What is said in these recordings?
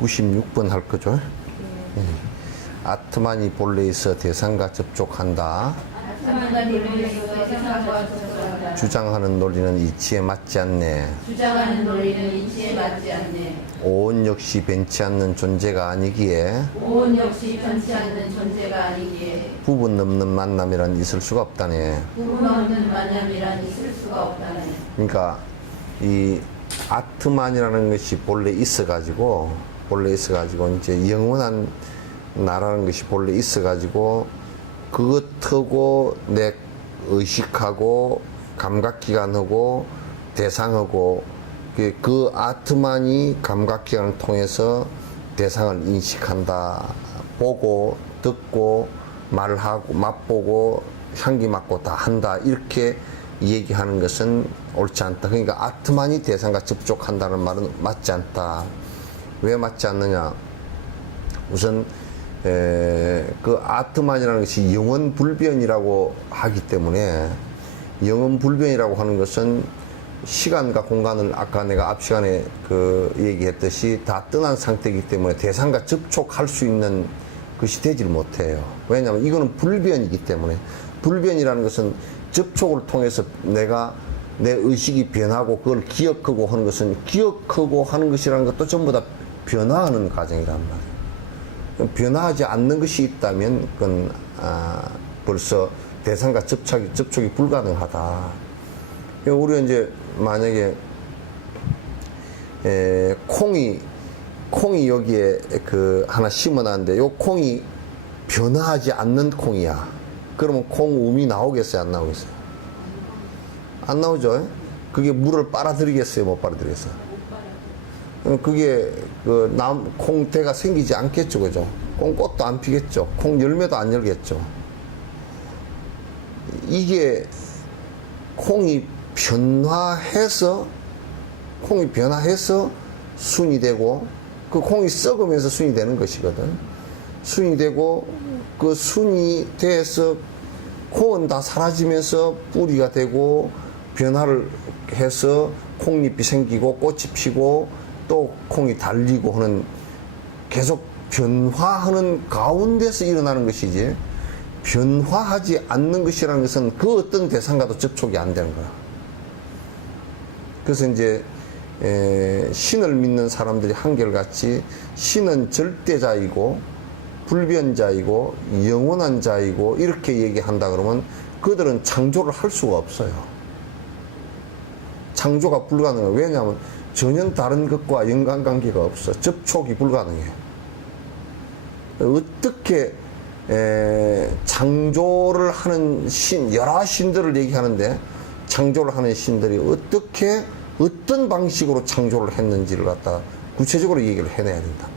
96번 할 거죠. 예. 아트만이 본래에서 대상과 접촉한다. 주장하는 논리는 이치에 맞지 않네. 주장하는 논리는 이치에 맞지 않네. 오온 역시 변치 않는 존재가 아니기에 오온 역시 변치 않는 존재가 아니기에 부분 넘는 만남이란 있을 수가 없다네. 부분 없는 만남이란 있을 수가 없다네. 그러니까 이 아트만이라는 것이 본래 있어가지고 이제 영원한 나라는 것이 본래 있어가지고 그것하고 내 의식하고 감각기관하고 대상하고 그 아트만이 감각기관을 통해서 대상을 인식한다. 보고 듣고 말하고 맛보고 향기 맡고 다 한다. 이렇게 얘기하는 것은 옳지 않다. 그러니까 아트만이 대상과 접촉한다는 말은 맞지 않다. 왜 맞지 않느냐? 우선 그 아트만이라는 것이 영원불변이라고 하기 때문에, 영원불변이라고 하는 것은 시간과 공간을 아까 내가 앞 시간에 얘기했듯이 다 떠난 상태이기 때문에 대상과 접촉할 수 있는 것이 되질 못해요. 왜냐하면 이거는 불변이기 때문에. 불변이라는 것은 접촉을 통해서 내가 내 의식이 변하고 그걸 기억하고 하는 것은, 기억하고 하는 것이라는 것도 전부 다 변화하는 과정이란 말이에요. 변화하지 않는 것이 있다면 그건 벌써 대상과 접촉이 불가능하다. 우리가 이제 만약에 콩이 여기에 하나 심어놨는데 요 콩이 변화하지 않는 콩이야. 그러면 콩움이 나오겠어요, 안 나오겠어요? 안 나오죠. 그게 물을 빨아들이겠어요, 못 빨아들이겠어요? 그게 콩대가 생기지 않겠죠, 그죠? 콩꽃도 안 피겠죠. 콩 열매도 안 열겠죠. 이게 콩이 변화해서 순이 되고, 그 콩이 썩으면서 순이 되는 것이거든. 순이 되고, 그 순이 돼서 콩은 다 사라지면서 뿌리가 되고, 변화를 해서 콩잎이 생기고 꽃이 피고 또 콩이 달리고 하는, 계속 변화하는 가운데서 일어나는 것이지, 변화하지 않는 것이라는 것은 그 어떤 대상과도 접촉이 안 되는 거야. 그래서 이제 신을 믿는 사람들이 한결같이 신은 절대자이고 불변자이고 영원한 자이고 이렇게 얘기한다 그러면 그들은 창조를 할 수가 없어요. 창조가 불가능해요. 왜냐하면 전혀 다른 것과 연관관계가 없어. 접촉이 불가능해요. 어떻게 창조를 하는 여러 신들을 얘기하는데, 창조를 하는 신들이 어떻게 어떤 방식으로 창조를 했는지를 갖다가 구체적으로 얘기를 해내야 된다.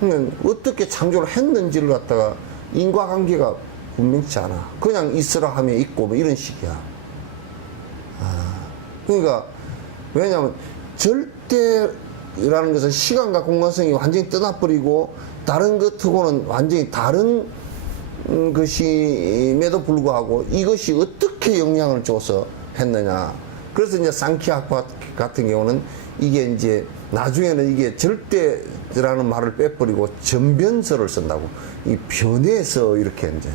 그러면 어떻게 창조를 했는지를 갖다가 인과관계가 분명치 않아. 그냥 있으라 하면 있고 뭐 이런 식이야. 그러니까 왜냐하면 절대라는 것은 시간과 공간성이 완전히 떠나버리고 다른 것하고는 완전히 다른 것임에도 불구하고 이것이 어떻게 영향을 줘서 했느냐. 그래서 이제 상키학파 같은 경우는 이게 이제 나중에는 이게 절대라는 말을 빼버리고 전변서를 쓴다고. 이 변해서 이렇게 이제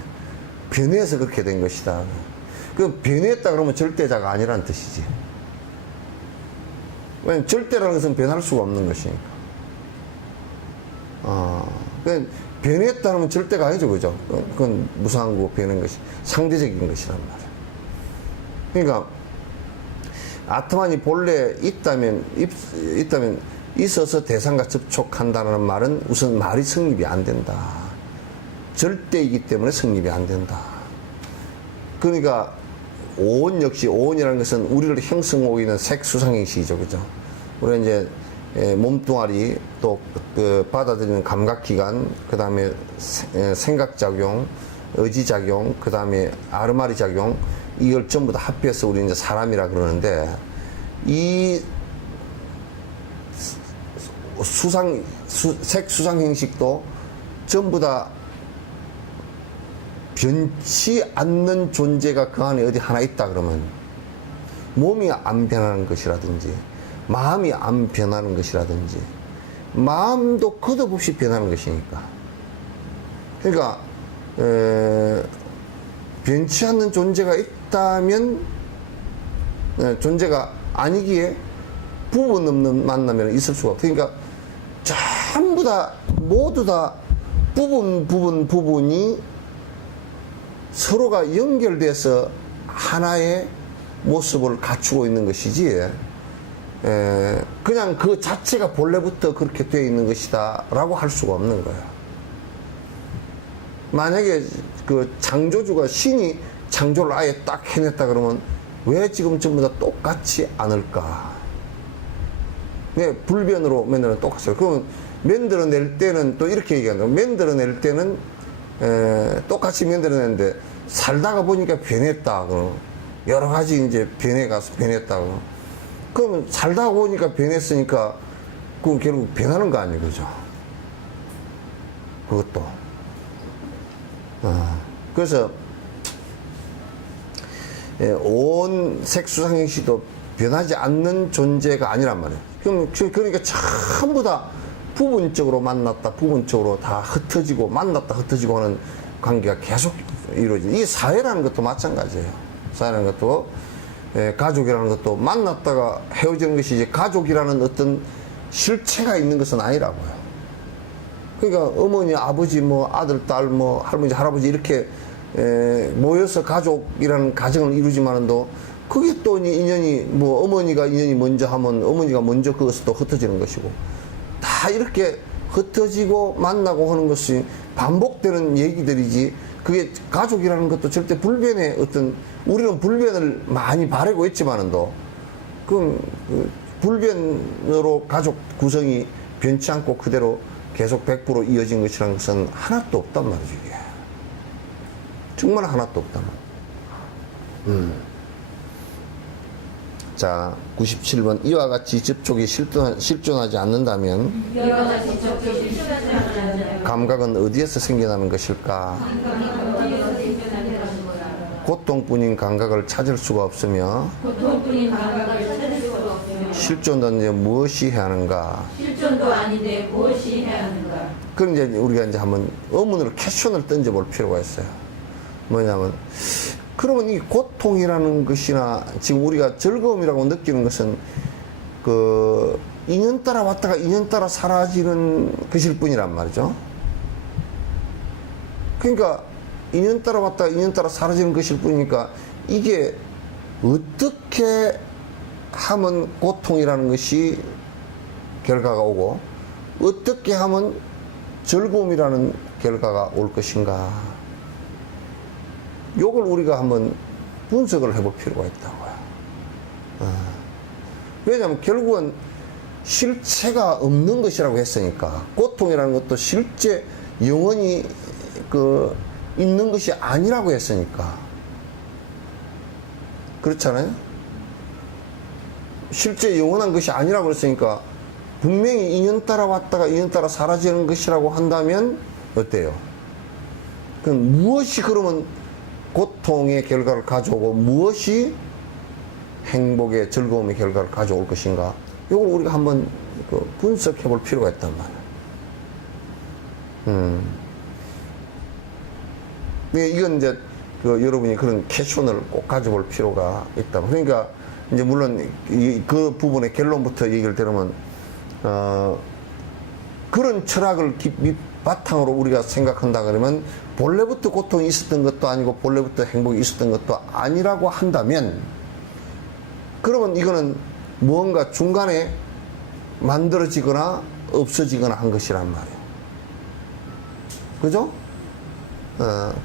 변해서 그렇게 된 것이다. 그 변했다 그러면 절대자가 아니라는 뜻이지. 왜냐면 절대라는 것은 변할 수가 없는 것이니까. 변했다는 건 절대가 아니죠, 그죠? 그건 무상한 거 변한 것이 상대적인 것이란 말이에요. 그러니까 아트만이 본래 있다면 있어서 대상과 접촉한다는 말은 우선 말이 성립이 안 된다. 절대이기 때문에 성립이 안 된다. 그러니까 오온 역시, 오온이라는 것은 우리를 형성하고 있는 색수상행식이죠, 그죠? 우리가 이제 몸뚱아리, 또 받아들이는 감각기관, 그 다음에 생각작용, 의지작용, 그 다음에 아르마리 작용, 이걸 전부 다 합해서 우리 이제 사람이라 그러는데, 이 색수상 형식도 전부 다 변치 않는 존재가 그 안에 어디 하나 있다 그러면, 몸이 안 변하는 것이라든지 마음이 안 변하는 것이라든지 마음도 거듭없이 변하는 것이니까. 그러니까 변치 않는 존재가 있다면 존재가 아니기에 부분 없는 만남이 있을 수가 없다. 그러니까 전부 다 모두 다 부분이 서로가 연결돼서 하나의 모습을 갖추고 있는 것이지 그냥 그 자체가 본래부터 그렇게 되어 있는 것이다 라고 할 수가 없는 거야. 만약에 그 창조주가 신이 창조를 아예 딱 해냈다 그러면 왜 지금 전부 다 똑같지 않을까? 왜 불변으로 맨날 똑같아요. 그러면 만들어낼 때는 또 이렇게 얘기한다. 만들어낼 때는 똑같이 만들어냈는데 살다가 보니까 변했다. 그럼 여러 가지 이제 변해가서 변했다고. 그러면 살다가 보니까 변했으니까 그건 결국 변하는 거 아니에요, 그죠? 그것도. 그래서 온 색수상행시도 변하지 않는 존재가 아니란 말이에요. 그러니까 전부 다 부분적으로 만났다, 부분적으로 다 흩어지고 만났다, 흩어지고 하는 관계가 계속 이루어지죠. 이 사회라는 것도 마찬가지예요. 사회라는 것도 가족이라는 것도 만났다가 헤어지는 것이 이제 가족이라는 어떤 실체가 있는 것은 아니라고요. 그러니까 어머니, 아버지, 뭐 아들, 딸, 뭐 할머니, 할아버지 이렇게 모여서 가족이라는 가정을 이루지만은도 그게 또 인연이 뭐 어머니가 인연이 먼저 하면 어머니가 먼저 그것을 또 흩어지는 것이고 다 이렇게 흩어지고 만나고 하는 것이 반복되는 얘기들이지 그게 가족이라는 것도 절대 불변의 어떤 우리는 불변을 많이 바라고 있지만은도 그 불변으로 가족 구성이 변치 않고 그대로 계속 100% 이어진 것이라는 것은 하나도 없단 말이죠. 이게. 정말 하나도 없단 말이에요. 자, 97번. 이와 같이 접촉이 실존하지 않는다면 이와 같이 접촉이 실존하지 않는다면 감각은 어디에서 생겨나는 것일까? 어디에서 생겨나는 것인가? 고통뿐인 감각을 찾을 수가 없으며 고통뿐인 감각을 찾을 수가 없으며 실존하는데 무엇이 해야 하는가? 실존도 아닌데 무엇이 해야 하는가? 그럼 이제 우리가 이제 한번 의문으로 퀘션을 던져볼 필요가 있어요. 뭐냐면 그러면 이 고통이라는 것이나 지금 우리가 즐거움이라고 느끼는 것은 그 인연 따라 왔다가 인연 따라 사라지는 것일 뿐이란 말이죠. 그러니까 인연 따라 왔다가 인연 따라 사라지는 것일 뿐이니까 이게 어떻게 하면 고통이라는 것이 결과가 오고 어떻게 하면 즐거움이라는 결과가 올 것인가. 요걸 우리가 한번 분석을 해볼 필요가 있다고요. 왜냐하면 결국은 실체가 없는 것이라고 했으니까 고통이라는 것도 실제 영원히 그 있는 것이 아니라고 했으니까 그렇잖아요. 실제 영원한 것이 아니라고 했으니까 분명히 인연 따라 왔다가 인연 따라 사라지는 것이라고 한다면 어때요? 그럼 무엇이 그러면 고통의 결과를 가져오고 무엇이 행복의 즐거움의 결과를 가져올 것인가? 이걸 우리가 한번 분석해 볼 필요가 있단 말이에요. 이건 이제 여러분이 그런 퀘션을 꼭 가져볼 필요가 있다. 그러니까 이제 물론 그 부분의 결론부터 얘기를 들으면 그런 철학을 바탕으로 우리가 생각한다 그러면 본래부터 고통이 있었던 것도 아니고 본래부터 행복이 있었던 것도 아니라고 한다면 그러면 이거는 무언가 중간에 만들어지거나 없어지거나 한 것이란 말이에요. 그죠?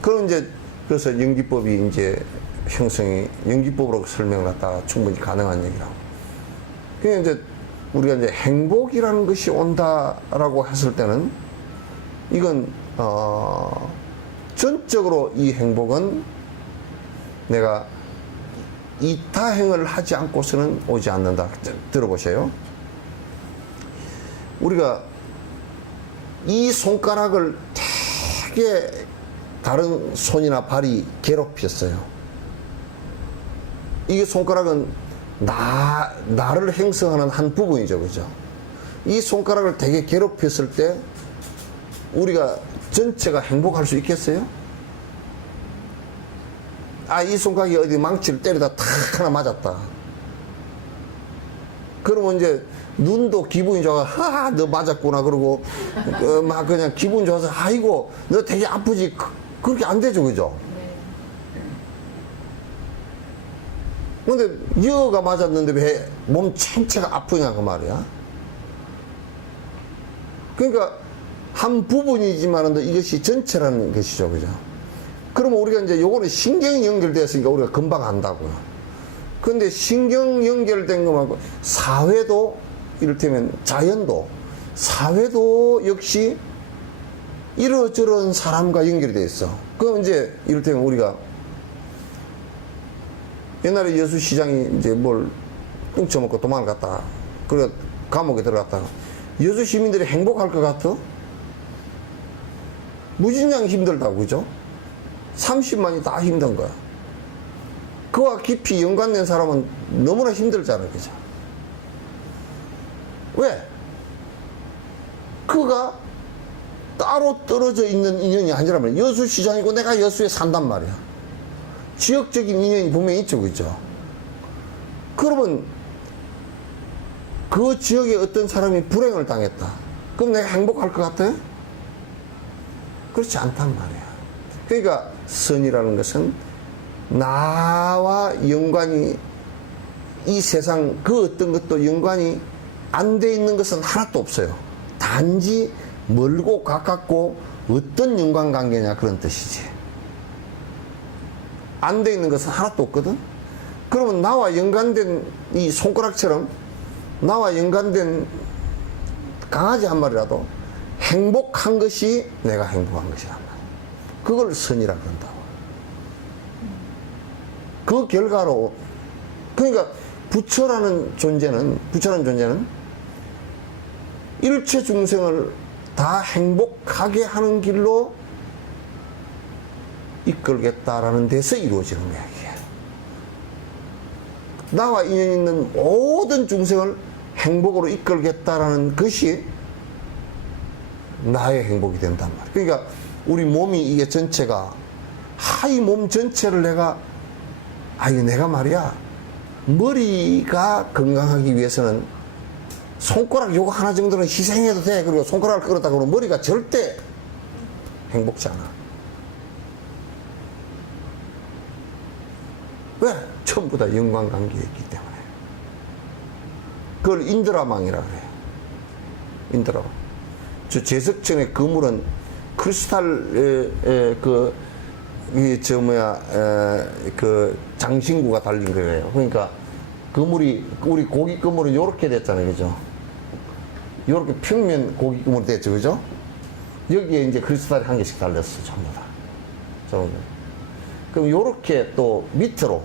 그럼 이제 그래서 연기법이 이제 형성이 연기법으로 설명을 갖다가 충분히 가능한 얘기라고. 그냥 이제 우리가 이제 행복이라는 것이 온다라고 했을 때는 이건 전적으로 이 행복은 내가 이타행을 하지 않고서는 오지 않는다. 들어보세요. 우리가 이 손가락을 되게 다른 손이나 발이 괴롭혔어요. 이게 손가락은 나를 형성하는 한 부분이죠. 그죠? 이 손가락을 되게 괴롭혔을 때 우리가 전체가 행복할 수 있겠어요? 아, 이 손가락이 어디 망치를 때리다 탁 하나 맞았다. 그러면 이제 눈도 기분이 좋아. 하하, 너 맞았구나. 그러고 막 그냥 기분 좋아서 아이고 너 되게 아프지. 그렇게 안 되죠, 그죠? 근데 여가 맞았는데 왜 몸 전체가 아프냐 그 말이야. 그러니까 한 부분이지만은 이것이 전체라는 것이죠, 그죠? 그러면 우리가 이제 요거는 신경이 연결되었으니까 우리가 금방 안다고요. 근데 신경 연결된 것만큼 사회도, 이를테면 자연도, 사회도 역시 이러저런 사람과 연결이 되어 있어. 그럼 이제 이를테면 우리가 옛날에 여수시장이 이제 뭘 뚱쳐먹고 도망을 갔다. 그래 감옥에 들어갔다가 여수 시민들이 행복할 것 같아? 무진장 힘들다고, 그죠? 30만이 다 힘든 거야. 그와 깊이 연관된 사람은 너무나 힘들잖아, 그죠? 왜? 그가 따로 떨어져 있는 인연이 아니란 말이야. 여수시장이고 내가 여수에 산단 말이야. 지역적인 인연이 분명히 있죠, 그죠? 그러면 그 지역에 어떤 사람이 불행을 당했다. 그럼 내가 행복할 것 같아? 그렇지 않단 말이야. 그러니까 선이라는 것은 나와 연관이, 이 세상 그 어떤 것도 연관이 안 돼 있는 것은 하나도 없어요. 단지 멀고 가깝고 어떤 연관관계냐 그런 뜻이지. 안 돼 있는 것은 하나도 없거든. 그러면 나와 연관된 이 손가락처럼 나와 연관된 강아지 한 마리라도 행복한 것이 내가 행복한 것이란 말이야. 그걸 선이라 그런다고. 그 결과로, 그러니까 부처라는 존재는 일체 중생을 다 행복하게 하는 길로 이끌겠다라는 데서 이루어지는 거야, 이게. 나와 인연 있는 모든 중생을 행복으로 이끌겠다라는 것이 나의 행복이 된단 말이야. 그러니까 우리 몸이 이게 전체가, 이 몸 전체를 내가 말이야, 머리가 건강하기 위해서는 손가락 요거 하나 정도는 희생해도 돼. 그리고 손가락을 끌었다 그러면 머리가 절대 행복지 않아. 왜? 전부 다 연관관계에 있기 때문에. 그걸 인드라망이라 그래요. 인드라망. 저 제석천의 그물은 크리스탈, 그 장신구가 달린 거예요. 그러니까 그물이, 우리 고기 그물은 요렇게 됐잖아요, 그죠? 요렇게 평면 고기 그물이 됐죠, 그죠? 여기에 이제 크리스탈이 한 개씩 달렸어, 전부 다. 전부 다. 그럼 요렇게 또 밑으로,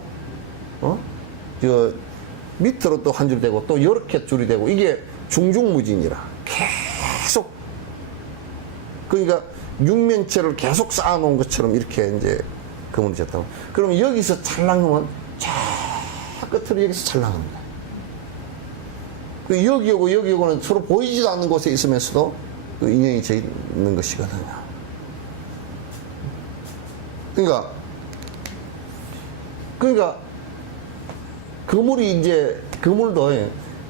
밑으로 또 한 줄 되고, 또 요렇게 줄이 되고, 이게 중중무진이라. 계속. 그러니까 육면체를 계속 쌓아놓은 것처럼 이렇게 이제 그물이 됐다고. 그럼 여기서 찰랑하면 쫙 끝으로 여기서 찰랑합니다. 그 여기하고 여기하고는 서로 보이지도 않는 곳에 있으면서도 그 인연이 져 있는 것이거든요. 그러니까 그물이 이제, 그물도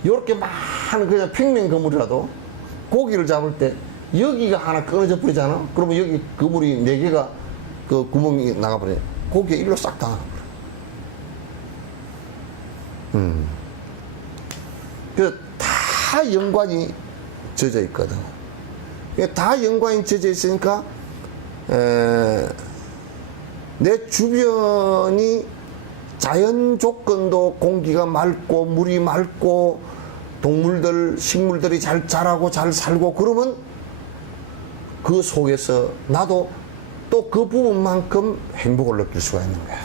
이렇게 많은 그냥 평면 그물이라도 고기를 잡을 때 여기가 하나 끊어져 버리잖아. 그러면 여기 그물이 4개가 그 구멍이 나가버려. 고기가 일로 싹 다 나가버려. 다 연관이 젖어 있거든. 다 연관이 젖어 있으니까 내 주변이 자연 조건도 공기가 맑고 물이 맑고 동물들, 식물들이 잘 자라고 잘 살고 그러면 그 속에서 나도 또 그 부분만큼 행복을 느낄 수가 있는 거야.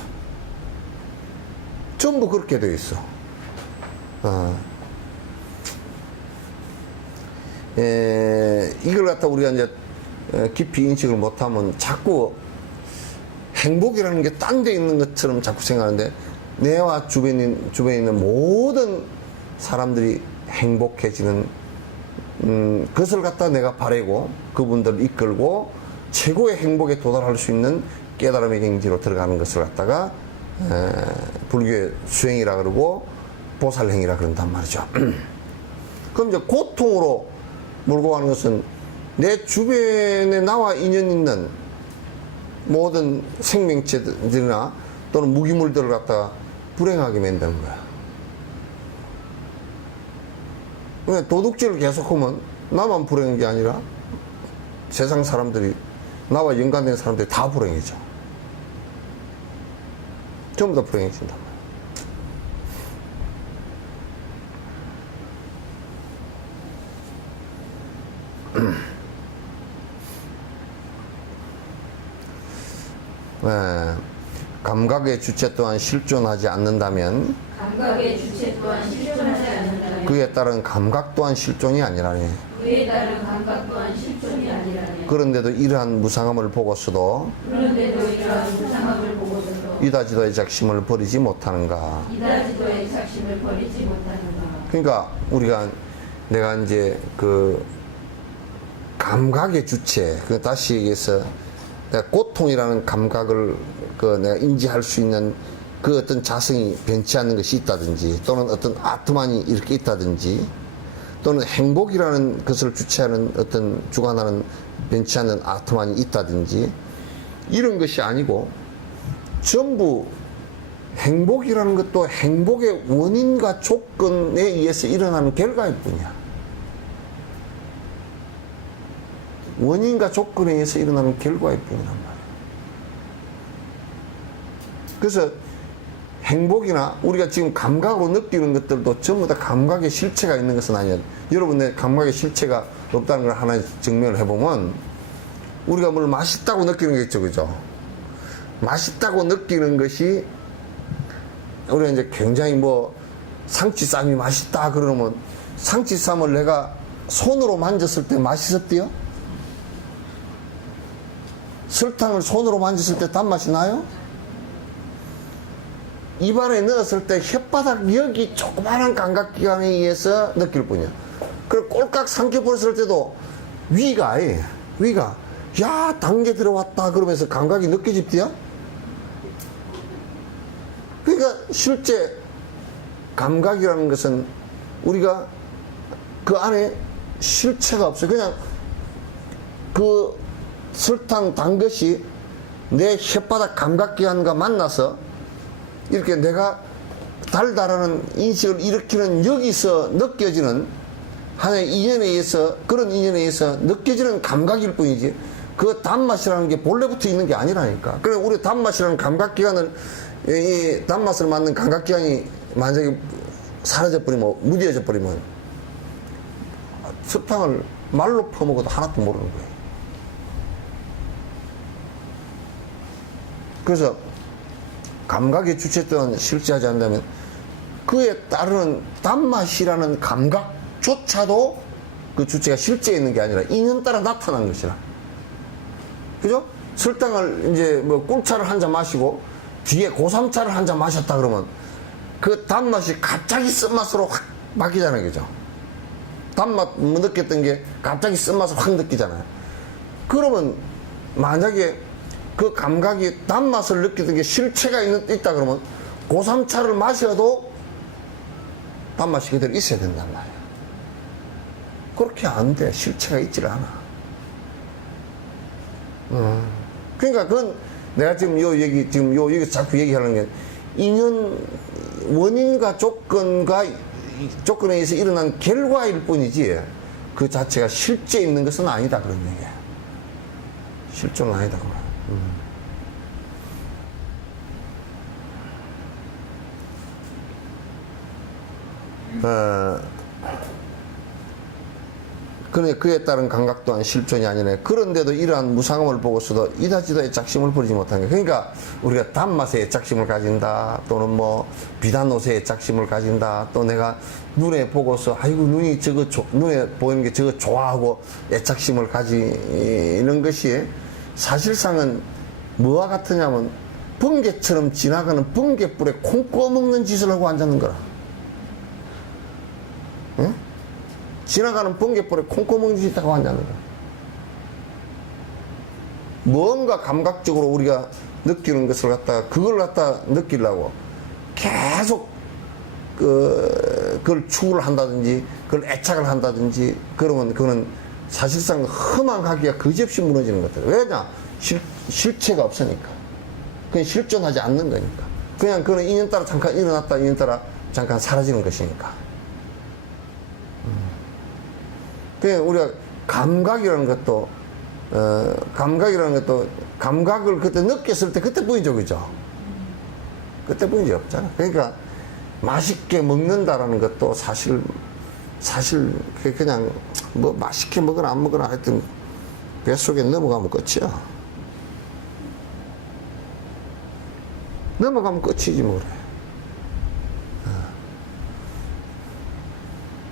전부 그렇게 되어 있어. 이걸 갖다 우리가 이제 깊이 인식을 못하면 자꾸 행복이라는 게 딴 데 있는 것처럼 자꾸 생각하는데, 내와 주변에 있는 모든 사람들이 행복해지는 그것을 갖다 내가 바라고 그분들을 이끌고 최고의 행복에 도달할 수 있는 깨달음의 경지로 들어가는 것을 갖다가 불교의 수행이라 그러고 보살행위라 그런단 말이죠. 그럼 이제 고통으로 몰고 가는 것은 내 주변에 나와 인연 있는 모든 생명체들이나 또는 무기물들을 갖다가 불행하게 만드는 거야. 그러니까 도둑질을 계속하면 나만 불행한 게 아니라 세상 사람들이, 나와 연관된 사람들이 다 불행해져. 전부 다 불행해진단 말이야. 감각의 주체 또한 실존하지 않는다면 감각의 주체 또한 실존하지 않는다면 그에 따른 감각 또한 실존이 아니라니. 그에 따른 감각 또한 실존이 아니라면 그런데도 이러한 무상함을 보고서도 그런데도 이러한 무상함을 보고서도 이다지도의 작심을 버리지 못하는가. 이다지도의 작심을 버리지 못하는가. 그러니까 우리가 내가 이제 그 감각의 주체, 그 다시 얘기해서 내가 고통이라는 감각을 그 내가 인지할 수 있는 그 어떤 자성이 변치 않는 것이 있다든지, 또는 어떤 아트만이 이렇게 있다든지, 또는 행복이라는 것을 주체하는 어떤 주관하는 변치 않는 아트만이 있다든지, 이런 것이 아니고 전부 행복이라는 것도 행복의 원인과 조건에 의해서 일어나는 결과일 뿐이야. 원인과 조건에 의해서 일어나는 결과일 뿐이란 말이야. 그래서 행복이나 우리가 지금 감각으로 느끼는 것들도 전부 다 감각의 실체가 있는 것은 아니야. 여러분의 감각의 실체가 없다는 걸 하나 증명을 해보면, 우리가 뭘 맛있다고 느끼는 게 있죠, 그죠? 맛있다고 느끼는 것이, 우리가 이제 굉장히 뭐 상치쌈이 맛있다 그러면, 상치쌈을 내가 손으로 만졌을 때 맛있었대요? 설탕을 손으로 만졌을 때 단맛이 나요? 입안에 넣었을 때 혓바닥 여기 조그마한 감각기관에 의해서 느낄 뿐이야. 그리고 꼴깍 삼켜버렸을 때도 위가 야 단계 들어왔다 그러면서 감각이 느껴집대요. 그러니까 실제 감각이라는 것은 우리가 그 안에 실체가 없어요. 그냥 그 설탕 단 것이 내 혓바닥 감각기관과 만나서 이렇게 내가 달달하는 인식을 일으키는, 여기서 느껴지는 하나의 인연에 의해서, 그런 인연에 의해서 느껴지는 감각일 뿐이지, 그 단맛이라는 게 본래부터 있는 게 아니라니까. 그래, 우리 단맛이라는 감각기관을, 이 단맛을 맡는 감각기관이 만약에 사라져버리면, 무뎌져버리면 설탕을 말로 퍼먹어도 하나도 모르는 거예요. 그래서 감각의 주체 또한 실체하지 않는다면 그에 따르는 단맛이라는 감각조차도 그 주체가 실제에 있는 게 아니라 인연 따라 나타난 것이라. 그죠? 설탕을 이제 뭐 꿀차를 한 잔 마시고 뒤에 고삼차를 한 잔 마셨다 그러면 그 단맛이 갑자기 쓴맛으로 확 바뀌잖아요. 그죠? 단맛 못 느꼈던 게 갑자기 쓴맛을 확 느끼잖아요. 그러면 만약에 그 감각이 단맛을 느끼던 게 실체가 있다 그러면 고삼차를 마셔도 단맛이 그대로 있어야 된단 말이야. 그렇게 안 돼. 실체가 있질 않아. 그러니까 그건 내가 지금 요 얘기, 지금 요 여기서 자꾸 얘기하는 게 인연, 원인과 조건에 의해서 일어난 결과일 뿐이지 그 자체가 실제 있는 것은 아니다. 그런 얘기야. 실존은 아니다. 그런. 그에 따른 감각 또한 실존이 아니네. 그런데도 이러한 무상함을 보고서도 이다지도 애착심을 버리지 못한 게, 그러니까 우리가 단맛에 애착심을 가진다, 또는 뭐 비단 옷에 애착심을 가진다, 또 내가 눈에 보고서 아이고 눈이 눈에 보이는 게 저거 좋아하고 애착심을 가지는 것이 사실상은 뭐와 같으냐면 번개처럼 지나가는 번개불에 콩 꺼먹는 짓을 하고 앉았는 거라. 응? 지나가는 번개불에 콩고멍 짓이 있다고 한다는 거야. 뭔가 감각적으로 우리가 느끼는 것을 갖다가 그걸 갖다 느끼려고 계속 그걸 추구를 한다든지 그걸 애착을 한다든지 그러면 그거는 사실상 허망하기가 그지없이 무너지는 것들. 왜냐? 실체가 없으니까. 그건 실존하지 않는 거니까. 그냥 그는 인연 따라 잠깐 일어났다 인연 따라 잠깐 사라지는 것이니까. 그냥 우리가 감각이라는 것도 감각을 그때 느꼈을 때 그때뿐이죠, 그죠? 그때뿐이지 없잖아. 그러니까 맛있게 먹는다라는 것도 사실 그냥 뭐 맛있게 먹으나 안 먹으나 하여튼 뱃속에 넘어가면 끝이야. 넘어가면 끝이지 뭐래.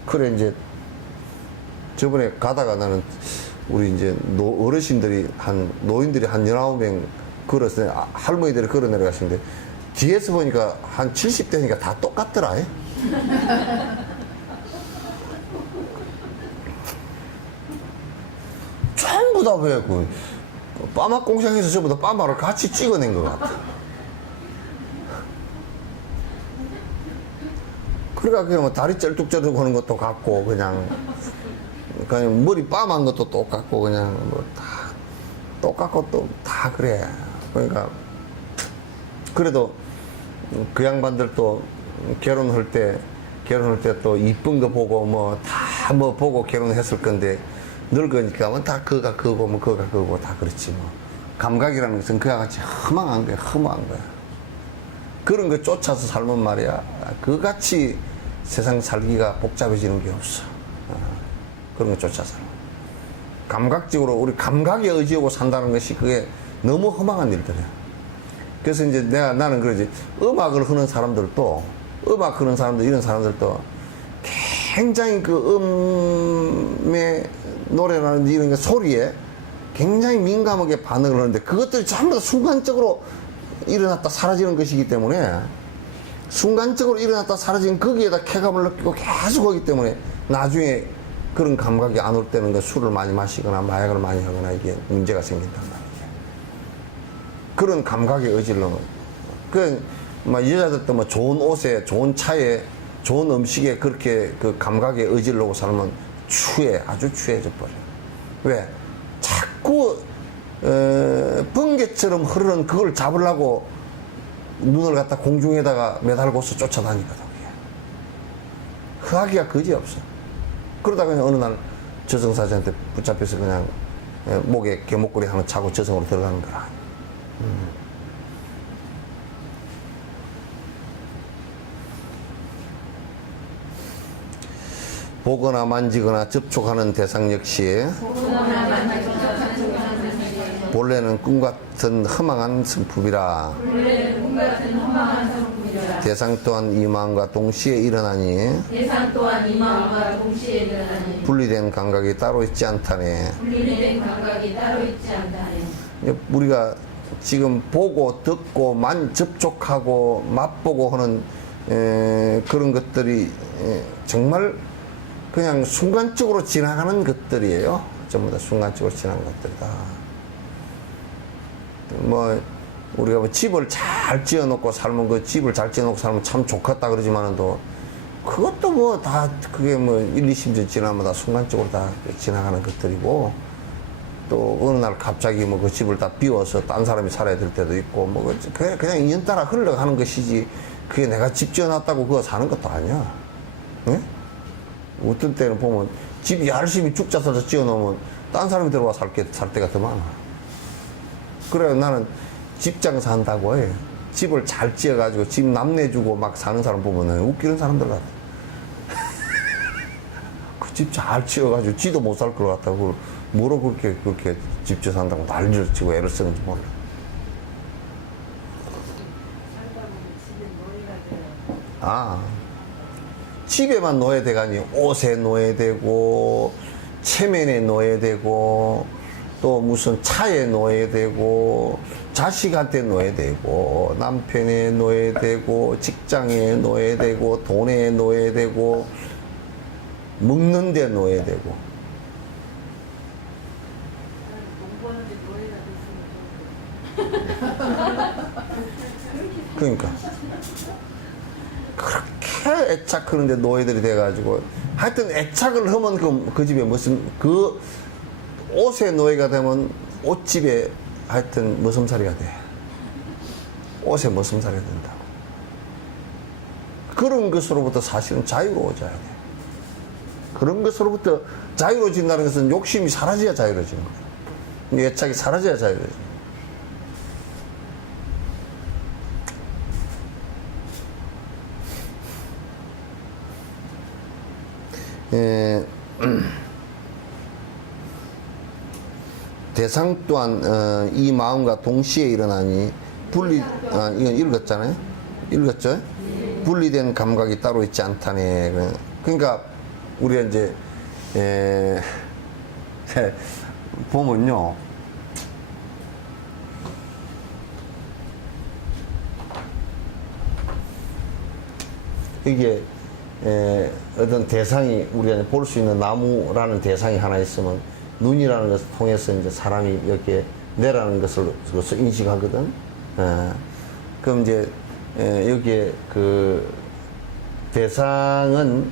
그래 이제 저번에 가다가 나는 우리 이제 어르신들이 노인들이 한 19명 걸었어요. 할머니들이 걸어 내려가시는데 뒤에서 보니까 한 70대니까 다 똑같더라. 전부 다 왜 그 빠마 공장에서 전부 다 빠마를 같이 찍어낸 것 같아. 그러니까 그냥 뭐 다리 쩔뚝쩔뚝 하는 것도 같고 그냥 머리 빠만 것도 똑같고 그냥 뭐 다 똑같고 또 다 그래. 그러니까 그래도 그 양반들 또 결혼할 때 또 이쁜 거 보고 뭐 다 뭐 보고 결혼했을 건데 늙으니까 뭐 다 그가 그거고 뭐 그가 그거고 다 그렇지 뭐. 감각이라는 것은 그와 같이 허망한 거야. 허무한 거야. 그런 거 쫓아서 살면 말이야 그같이 세상 살기가 복잡해지는 게 없어. 그런 거 쫓아서 감각적으로 우리 감각에 의지하고 산다는 것이 그게 너무 허망한 일들이야. 그래서 이제 나는 그러지 음악을 하는 사람들도 이런 사람들도 굉장히 그 음의 노래나 이런 게 소리에 굉장히 민감하게 반응을 하는데 그것들이 전부 다 순간적으로 일어났다 사라지는 것이기 때문에 순간적으로 일어났다 사라진 거기에다 쾌감을 느끼고 계속 하기 때문에 나중에 그런 감각이 안 올 때는 그 술을 많이 마시거나 마약을 많이 하거나 이게 문제가 생긴단 말이에요. 그런 감각의 의지로 여자들도 뭐 좋은 옷에 좋은 차에 좋은 음식에 그렇게 그 감각의 의지를 놓고 살면 아주 추해져 버려. 왜? 자꾸 번개처럼 흐르는 그걸 잡으려고 눈을 갖다 공중에다가 매달고서 쫓아다니거든. 흐하기가 그지없어. 그러다가 그냥 어느 날 저승사자한테 붙잡혀서 그냥 목에 개목걸이 하나 차고 저승으로 들어가는 거라. 보거나 만지거나 접촉하는 대상 역시 본래는 꿈같은 허망한 성품이라 대상 또한 이 마음과 동시에 일어나니 분리된 감각이 따로 있지 않다네. 우리가 지금 보고 듣고 접촉하고 맛보고 하는 그런 것들이 정말 그냥 순간적으로 지나가는 것들이에요. 전부 다 순간적으로 지나가는 것들이다. 뭐 우리가 뭐 집을 잘 지어놓고 살면 그 집을 잘 지어놓고 살면 참 좋겠다 그러지만은도 그것도 뭐 다 그게 뭐 1, 20년 지나면 다 순간적으로 다 지나가는 것들이고 또 어느 날 갑자기 뭐 그 집을 다 비워서 딴 사람이 살아야 될 때도 있고 뭐 그냥 인연 따라 흘러가는 것이지 그게 내가 집 지어놨다고 그거 사는 것도 아니야. 네? 어떤 때는 보면 집 열심히 죽자 써서 지어놓으면 딴 사람이 들어와 살 때가 더 많아. 그래 나는 집 장사한다고 해. 집을 잘 지어가지고 집 남내주고 막 사는 사람 보면은 웃기는 사람들 같아. 그 집 잘 지어가지고 지도 못 살 것 같다고 뭐로 그렇게 집 지어 산다고 난리를 치고 애를 쓰는지 몰라. 집에만 놓아야 되가니 옷에 놓아야 되고 체면에 놓아야 되고 또 무슨 차에 놓아야 되고 자식한테 놓아야 되고 남편에 놓아야 되고 직장에 놓아야 되고 돈에 놓아야 되고 먹는 데 노예되고. 그러니까 그렇게 애착 그런데 노예들이 돼가지고 하여튼 애착을 하면 그 집에 무슨 그 옷의 노예가 되면 옷집에 하여튼 머슴살이가 돼. 옷에 머슴살이 된다고. 그런 것으로부터 사실은 자유로워져야 돼. 그런 것으로부터 자유로워진다는 것은 욕심이 사라져야 자유로워지는 거예요. 애착이 사라져야 자유로워지는 거예요. 대상 또한 이 마음과 동시에 일어나니 이건 읽었잖아요. 읽었죠? 분리된 감각이 따로 있지 않다네. 그러니까 우리가 이제 보면요, 이게 어떤 대상이 우리가 볼 수 있는 나무라는 대상이 하나 있으면 눈이라는 것을 통해서 이제 사람이 이렇게 내라는 것을 인식하거든. 그럼 이제 여기에 그 대상은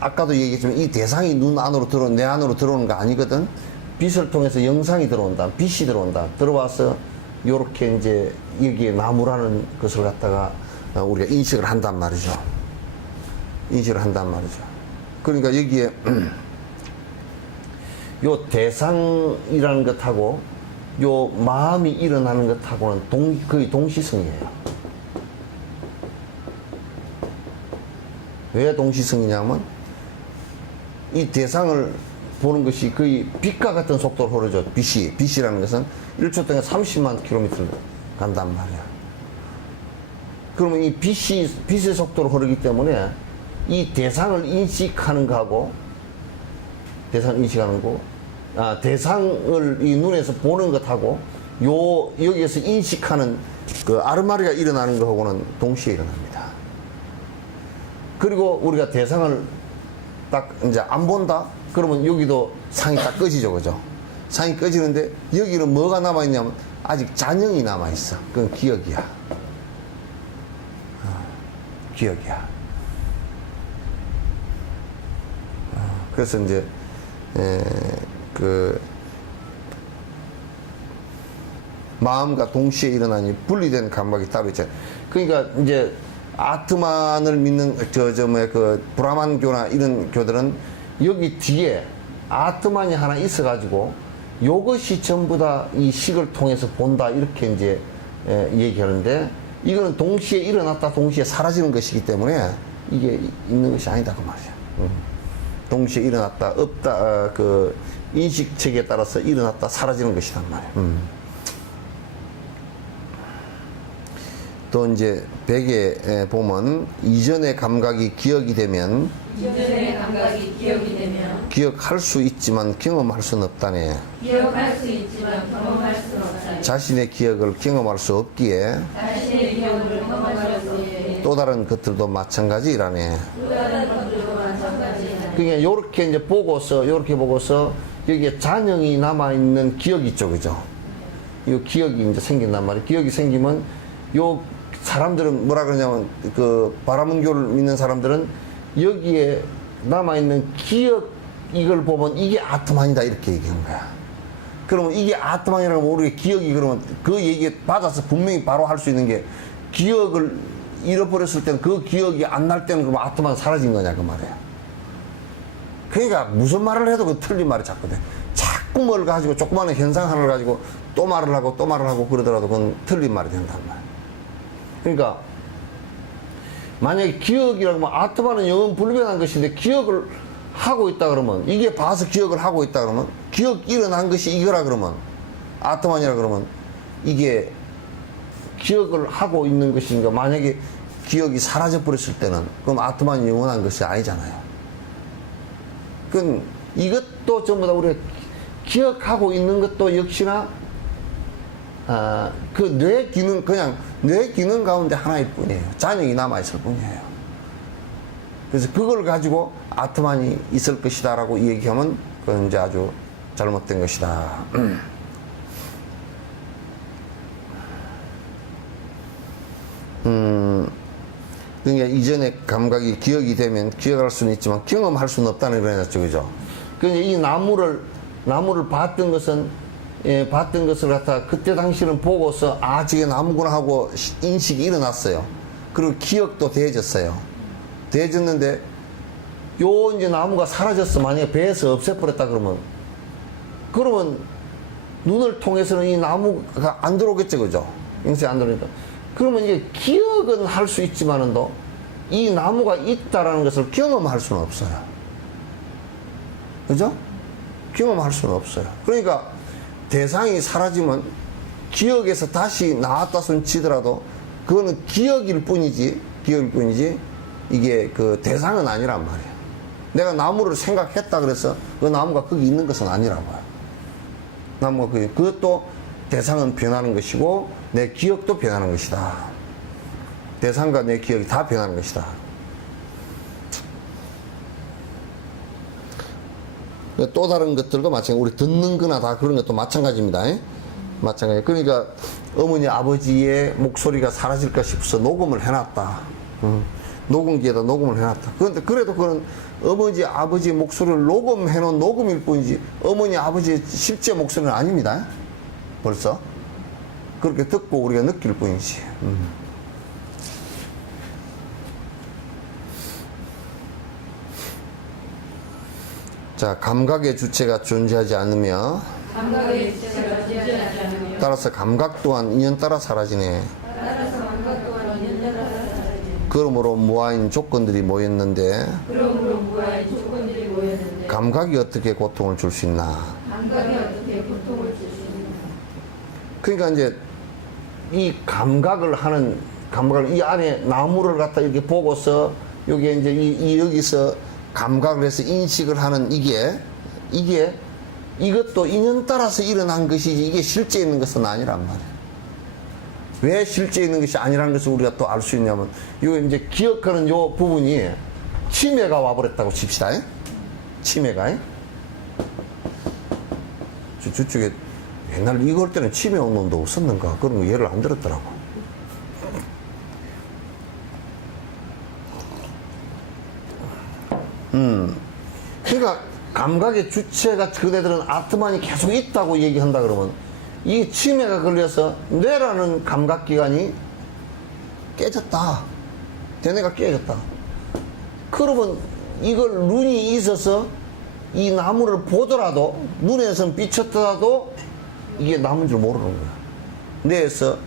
아까도 얘기했지만 이 대상이 눈 안으로 내 안으로 들어오는 거 아니거든. 빛을 통해서 영상이 들어온다. 빛이 들어온다. 들어와서 요렇게 이제 여기에 나무라는 것을 갖다가 우리가 인식을 한단 말이죠. 인식을 한단 말이죠. 그러니까 여기에 요 대상이라는 것하고 요 마음이 일어나는 것하고는 거의 동시성이에요. 왜 동시성이냐면 이 대상을 보는 것이 거의 빛과 같은 속도로 흐르죠. 빛이라는 것은 1초 동안 30만 킬로미터를 간단 말이야. 그러면 이 빛의 속도로 흐르기 때문에 이 대상을 인식하는 거하고 대상을 이 눈에서 보는 것하고 여기에서 인식하는 그 아르마리가 일어나는 것하고는 동시에 일어납니다. 그리고 우리가 대상을 딱 이제 안 본다? 그러면 여기도 상이 딱 꺼지죠, 그죠? 상이 꺼지는데 여기는 뭐가 남아있냐면 아직 잔영이 남아있어. 그건 기억이야. 기억이야. 그래서 이제 그 마음과 동시에 일어나니 분리된 감각이 따로 있잖아요. 그러니까 이제 아트만을 믿는 그 브라만교나 이런 교들은 여기 뒤에 아트만이 하나 있어가지고 이것이 전부 다 이 식을 통해서 본다 이렇게 이제 얘기하는데 이거는 동시에 일어났다 동시에 사라지는 것이기 때문에 이게 있는 것이 아니다 그 말이야. 동시에 일어났다 없다 그 인식 체계에 따라서 일어났다 사라지는 것이란 말이야. 또 이제 백에 보면 이전의 감각이 기억이 되면 기억할 수 있지만 경험할 수는 없다네. 기억할 수 있지만 경험할 수는 없다네. 자신의 기억을 경험할 수 없기에 또 다른 것들도 마찬가지라네. 그러니까 요렇게 이제 요렇게 보고서 여기에 잔영이 남아있는 기억이 있죠, 그죠? 이 기억이 이제 생긴단 말이에요. 기억이 생기면 요 사람들은 뭐라 그러냐면 그 바라문교를 믿는 사람들은 여기에 남아있는 기억 이걸 보면 이게 아트만이다 이렇게 얘기한 거야. 그러면 이게 아트만이라면 우리 기억이 그러면 그 얘기에 받아서 분명히 바로 할 수 있는 게 기억을 잃어버렸을 때는 그 기억이 안 날 때는 그럼 아트만 사라진 거냐 그 말이야. 그러니까 무슨 말을 해도 그 틀린 말이 자꾸 돼. 자꾸 뭘 가지고 조그마한 현상 하나를 가지고 또 말을 하고 그러더라도 그건 틀린 말이 된단 말이야. 그러니까 만약에 기억이라고 하면 아트만은 영원 불변한 것인데 기억을 하고 있다 그러면 이게 봐서 기억을 하고 있다 그러면 기억 일어난 것이 이거라 그러면 아트만이라 그러면 이게 기억을 하고 있는 것인가. 만약에 기억이 사라져 버렸을 때는 그럼 아트만이 영원한 것이 아니잖아요. 그건 이것도 전부 다 우리가 기억하고 있는 것도 역시나 그 뇌 기능 그냥 뇌 기능 가운데 하나일 뿐이에요. 잔영이 남아있을 뿐이에요. 그래서 그걸 가지고 아트만이 있을 것이다라고 얘기하면 그건 이제 아주 잘못된 것이다. 그러니까 이전에 감각이 기억이 되면 기억할 수는 있지만 경험할 수는 없다는 거였죠, 그죠? 그러니까 이 나무를 봤던 것은 봤던 것을 갖다 그때 당시는 보고서 아 저게 나무구나 하고 인식이 일어났어요. 그리고 기억도 되어졌어요. 되어졌는데 요 이제 나무가 사라졌어. 만약에 배에서 없애버렸다 그러면 눈을 통해서는 이 나무가 안 들어오겠죠, 그죠? 인쇄 안 들어오니까. 그러면 이제 기억은 할 수 있지만은도 이 나무가 있다라는 것을 경험할 수는 없어요. 그죠? 경험할 수는 없어요. 그러니까 대상이 사라지면 기억에서 다시 나왔다 손 치더라도 그거는 기억일 뿐이지 이게 그 대상은 아니란 말이에요. 내가 나무를 생각했다 그래서 그 나무가 거기 있는 것은 아니라고요. 나무가 그것도 대상은 변하는 것이고 내 기억도 변하는 것이다. 대상과 내 기억이 다 변하는 것이다. 또 다른 것들도 마찬가지. 우리 듣는 거나 다 그런 것도 마찬가지입니다. 마찬가지. 그러니까 어머니 아버지의 목소리가 사라질까 싶어서 녹음을 해놨다. 녹음기에다 녹음을 해놨다. 그런데 그래도 그건 어머니 아버지의 목소리를 녹음해놓은 녹음일 뿐이지 어머니 아버지의 실제 목소리는 아닙니다. 벌써 그렇게 듣고 우리가 느낄 뿐이지. 자, 감각의 주체가 존재하지 않으며 감각의 주체가 존재하지 않으며 따라서 감각 또한 인연 따라 사라지네. 따라서 감각 또한 인연 따라 사라지네. 그러므로 무아인 조건들이 모였는데 그러므로 무아의 조건들이 모였는데 감각이 어떻게 고통을 줄 수 있나? 감각이 어떻게 고통을 줄 수 있나? 그러니까 이제 이 감각을 이 안에 나무를 갖다 이렇게 보고서 여기 이제 여기서 감각을 해서 인식을 하는 이것도 인연 따라서 일어난 것이지 이게 실제 있는 것은 아니란 말이에요. 왜 실제 있는 것이 아니라는 것을 우리가 또 알 수 있냐면 요 이제 기억하는 요 부분이 치매가 와버렸다고 칩시다. 치매가 저쪽에 옛날 이걸 때는 치매 온 놈도 없었는가 그런 거 예를 안 들었더라고. 그러니까 감각의 주체가 그대들은 아트만이 계속 있다고 얘기한다 그러면 이 치매가 걸려서 뇌라는 감각기관이 깨졌다. 대뇌가 깨졌다. 그러면 이걸 눈이 있어서 이 나무를 보더라도 눈에선 비쳤더라도 이게 나무인 줄 모르는 거야. 뇌에서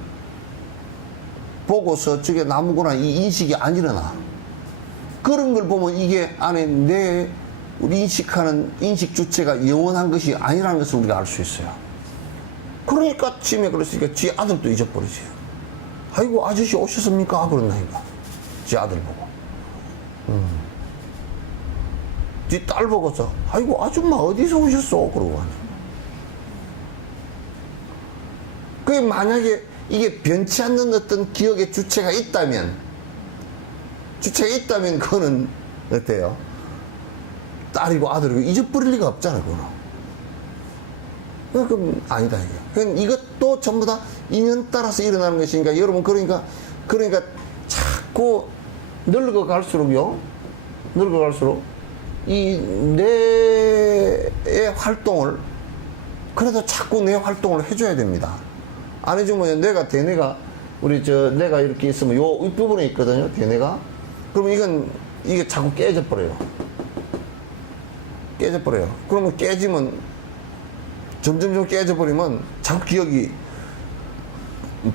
보고서 저게 나무구나 이 인식이 안 일어나. 그런 걸 보면 이게 안에 내 우리 인식하는 인식 주체가 영원한 것이 아니라는 것을 우리가 알 수 있어요. 그러니까 치매 걸렸으니까 지 아들도 잊어버리지. 아이고 아저씨 오셨습니까? 그런다니까. 지 아들 보고. 지 딸 보고서 아이고 아줌마 어디서 오셨어? 그러고 하네. 그게 만약에 이게 변치 않는 어떤 기억의 주체가 있다면 그거는 어때요? 딸이고 아들이고 잊어버릴 리가 없잖아요, 그거는. 그럼 아니다, 이게. 그럼 이것도 전부 다 인연 따라서 일어나는 것이니까, 여러분, 그러니까 자꾸 늙어갈수록요, 이 뇌의 활동을, 그래도 자꾸 뇌 활동을 해줘야 됩니다. 안 해주면 대뇌가, 뇌가 이렇게 있으면 요 윗부분에 있거든요, 대뇌가. 그러면 이게 자꾸 깨져버려요. 그러면 깨지면, 점점 깨져버리면 자꾸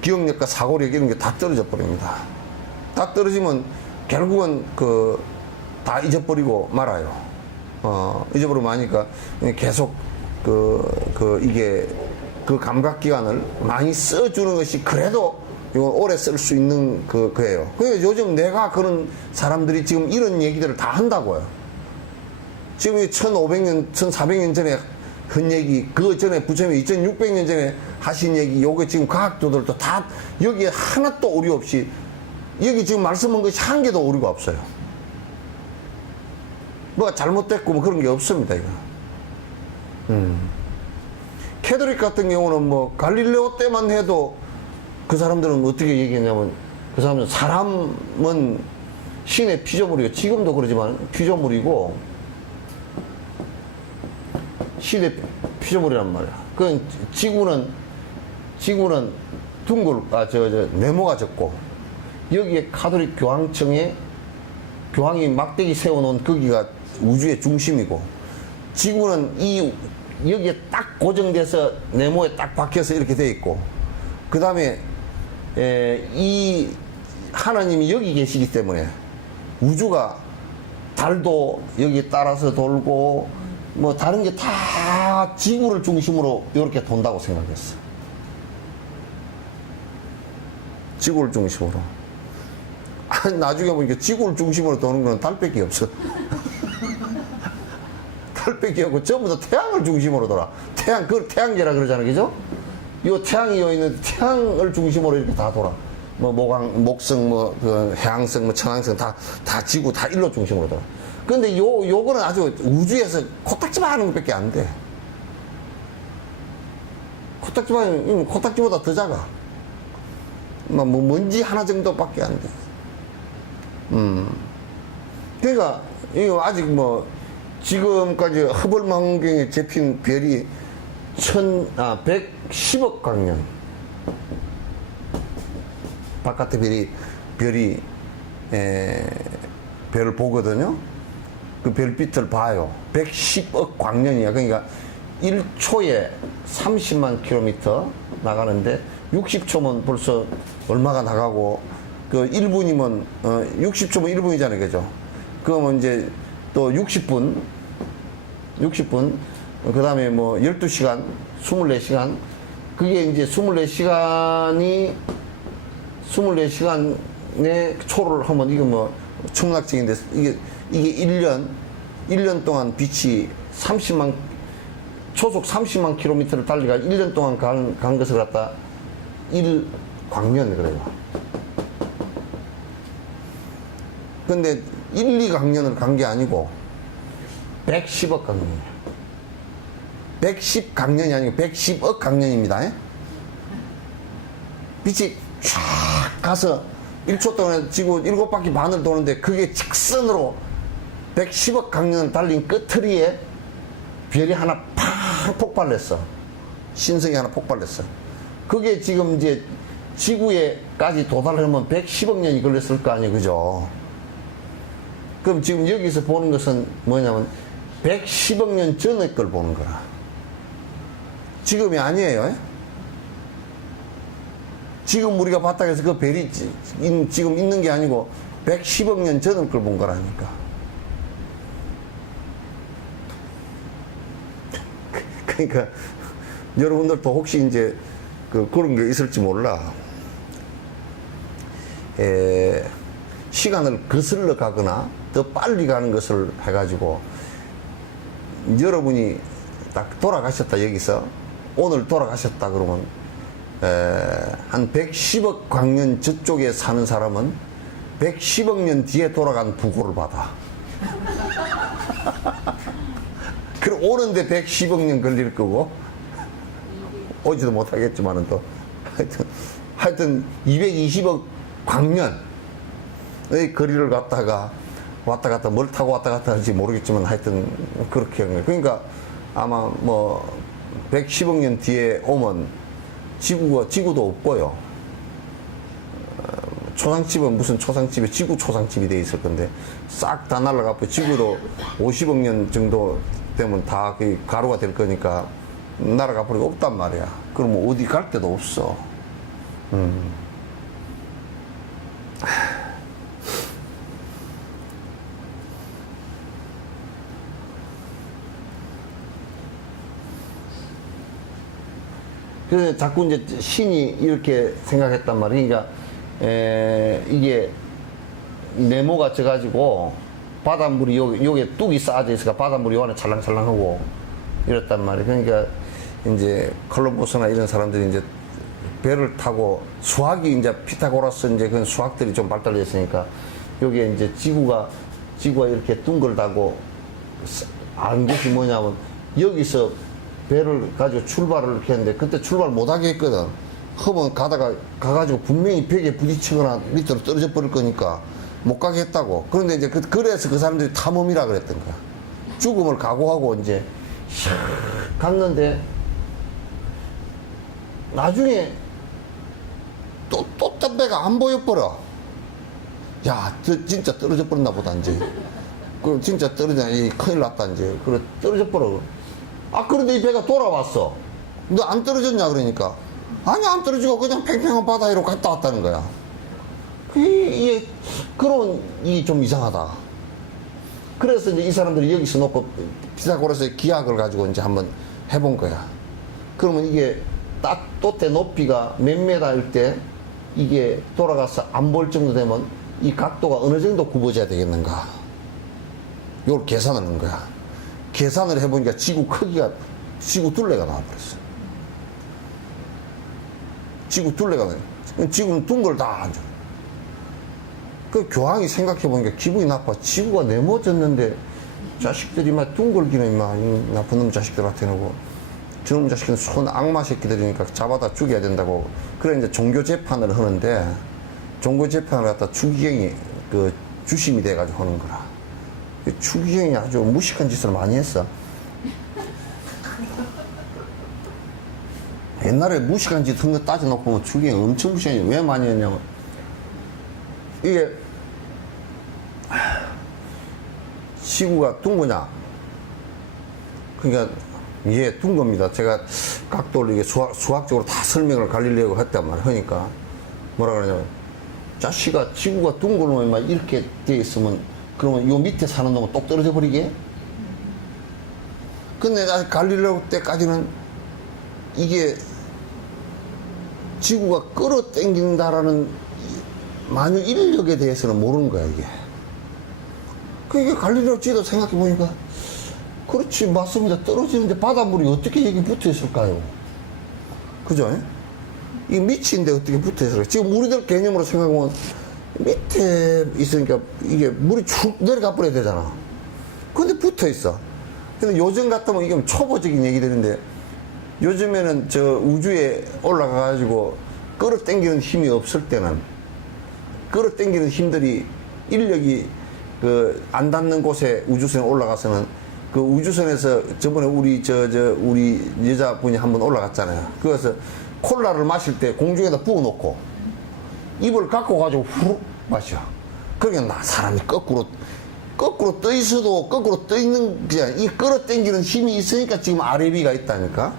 기억력과 사고력 이런 게 다 떨어져 버립니다. 다 떨어지면 결국은 다 잊어버리고 말아요. 잊어버리고 마니까 계속 이게 그 감각기관을 많이 써주는 것이 그래도 오래 쓸 수 있는 거예요. 그러니까 요즘 내가 그런 사람들이 지금 이런 얘기들을 다 한다고요. 지금 1500년, 1400년 전에 한 얘기, 그 전에 부처님이 2600년 전에 하신 얘기, 요게 지금 과학자들도 다 여기에 하나도 오류 없이, 여기 지금 말씀한 것이 한 개도 오류가 없어요. 뭐가 잘못됐고 뭐 그런 게 없습니다, 이거. 캐톨릭 같은 경우는 뭐 갈릴레오 때만 해도 그 사람들은 어떻게 얘기했냐면 그 사람은 사람은 신의 피조물이고 지금도 그러지만 피조물이고 신의 피조물이란 말이야. 그 지구는 네모가 졌고 여기에 가톨릭 교황청에 교황이 막대기 세워놓은 거기가 우주의 중심이고 지구는 여기에 딱 고정돼서 네모에 딱 박혀서 이렇게 돼 있고 그 다음에 이 하나님이 여기 계시기 때문에 우주가 달도 여기 따라서 돌고 뭐 다른 게 다 지구를 중심으로 이렇게 돈다고 생각했어. 지구를 중심으로. 나중에 보니까 지구를 중심으로 도는 건 달밖에 없어. 달밖에 없고 전부 다 태양을 중심으로 돌아. 그걸 태양계라 그러잖아, 그죠? 이 태양이 여기 있는 태양을 중심으로 이렇게 다 돌아. 뭐 목성, 뭐 그 해왕성, 뭐 천왕성 다 지구 다 일로 중심으로 돌아. 근데 요거는 아주 우주에서 코딱지만 하는 것밖에 안 돼. 코딱지보다 더 작아. 뭐 먼지 하나 정도밖에 안 돼. 그러니까 이거 아직 뭐 지금까지 허블 망원경에 잡힌 별이 110억 광년. 바깥에 별이 별을 보거든요. 그 별빛을 봐요. 110억 광년이야. 그러니까 1초에 30만 킬로미터 나가는데 60초면 벌써 얼마가 나가고 그 1분이면 60초면 1분이잖아요. 그죠? 그러면 이제 또 60분 그 다음에 뭐 12시간 24시간 그게 이제 24시간의 초를 하면 이게 뭐 천문학적인데 이게 1년 동안 빛이 초속 30만 킬로미터를 달리가 1년 동안 간 것을 갖다 1광년 그래요. 근데 2광년을 간 게 아니고 110억 광년이에요. 110광년이 아니고 110억 광년입니다. 빛이 쫙 가서 1초 동안 지구 7바퀴 반을 도는데 그게 직선으로 110억 광년 달린 끝트리에 별이 하나 팍 폭발했어. 신성이 하나 폭발했어. 그게 지금 이제 지구에까지 도달하면 110억 년이 걸렸을 거 아니에요. 그죠? 그럼 지금 여기서 보는 것은 뭐냐면 110억 년 전의 걸 보는 거야. 지금이 아니에요. 지금 우리가 바닥에서 그 별이 지금 있는 게 아니고 110억 년 전의 걸 본 거라니까. 그러니까 여러분들도 혹시 이제 그런 게 있을지 몰라. 시간을 거슬러 가거나 더 빨리 가는 것을 해가지고 여러분이 딱 돌아가셨다 여기서 오늘 돌아가셨다 그러면 한 110억 광년 저쪽에 사는 사람은 110억 년 뒤에 돌아간 부고를 받아. 그럼 오는데 110억 년 걸릴 거고 오지도 못하겠지만은 또 하여튼 220억 광년의 거리를 갔다가 왔다 갔다 뭘 타고 왔다 갔다 할지 모르겠지만 하여튼 그렇게 한 거예요. 그러니까 아마 뭐 110억 년 뒤에 오면 지구도 없고요. 초상집은 무슨 초상집이 지구 초상집이 돼 있을 건데 싹 다 날아가고 지구도 50억 년 정도 되면 다 가루가 될 거니까 날아가 버리고 없단 말이야. 그럼 어디 갈 데도 없어. 그래서 자꾸 이제 신이 이렇게 생각했단 말이야. 그러니까 이게 네모가 져가지고 바닷물이 여기에 뚝이 쌓아져 있으니까 바닷물이 요 안에 찰랑찰랑하고 이랬단 말이야. 그러니까 이제 콜럼버스나 이런 사람들이 이제 배를 타고 수학이 이제 피타고라스 이제 그런 수학들이 좀 발달되어 있으니까 여기에 이제 지구가 이렇게 둥글다고 안 것이 뭐냐면 여기서 배를 가지고 출발을 이렇게 했는데 그때 출발 못하게 했거든. 허면 가가지고 분명히 벽에 부딪히거나 밑으로 떨어져 버릴 거니까 못 가게 했다고. 그런데 이제 그래서 그 사람들이 탐험이라 그랬던 거야. 죽음을 각오하고 이제 갔는데 나중에 또 배가 안 보여버려. 야, 진짜 떨어져 버렸나 보다, 이제. 그럼 진짜 큰일 났다, 이제. 그래, 떨어져 버려. 아, 그런데 이 배가 돌아왔어. 너 안 떨어졌냐, 그러니까. 아니, 안 떨어지고 그냥 팽팽한 바다 위로 갔다 왔다는 거야. 그런, 이 좀 이상하다. 그래서 이제 이 사람들이 여기서 놓고 피타고라스의 기하학을 가지고 이제 한번 해본 거야. 그러면 이게 또대 높이가 몇 메다일 때 이게 돌아가서 안 볼 정도 되면 이 각도가 어느 정도 굽어져야 되겠는가. 이걸 계산하는 거야. 계산을 해보니까 지구 둘레가 나와버렸어. 지구 둘레가 나와. 지구는 둥글 다 앉아. 그 교황이 생각해보니까 기분이 나빠. 지구가 네모졌는데 자식들이 막 둥글기는 막 나쁜 놈 자식들한테 놓고 저놈 자식은 손 악마 새끼들이니까 잡아다 죽여야 된다고. 그래 이제 종교 재판을 하는데 종교 재판을 갖다 추기경이 그 주심이 돼가지고 하는 거라. 추기경이 아주 무식한 짓을 많이 했어. 옛날에 무식한 짓 한 거 따져놓고 보면 추기경이 엄청 무식한 짓 왜 많이 했냐면 이게 지구가 둥그냐? 그러니까 예, 둥겁니다. 제가 각도를 이게 수학적으로 다 설명을 갈릴레오가 했단 말이야. 하니까 뭐라 그러냐면 자식아 지구가 둥글면 막 이렇게 돼 있으면 그러면 요 밑에 사는 놈은 똑 떨어져 버리게? 근데 갈릴레오 때까지는 이게 지구가 끌어당긴다라는 만유 인력에 대해서는 모르는 거야, 이게. 그게 갈릴레오 지도 생각해 보니까, 그렇지, 맞습니다. 떨어지는데 바닷물이 어떻게 여기 붙어 있을까요? 그죠? 이 밑인데 어떻게 붙어 있을까요? 지금 우리들 개념으로 생각하면 밑에 있으니까 이게 물이 쭉 내려가 버려야 되잖아. 근데 붙어 있어. 근데 요즘 같으면 이게 초보적인 얘기들인데, 요즘에는 저 우주에 올라가가지고 끌어당기는 힘이 없을 때는 끌어당기는 힘들이 인력이 그 안 닿는 곳에 우주선에 올라가서는 그 우주선에서 저번에 우리 우리 여자분이 한번 올라갔잖아요. 그래서 콜라를 마실 때 공중에다 부어놓고 입을 갖고 가지고 후룩 마셔. 그러니까 사람이 거꾸로 떠 있어도 거꾸로 떠 있는 그냥 이 끌어당기는 힘이 있으니까 지금 아래비가 있다니까.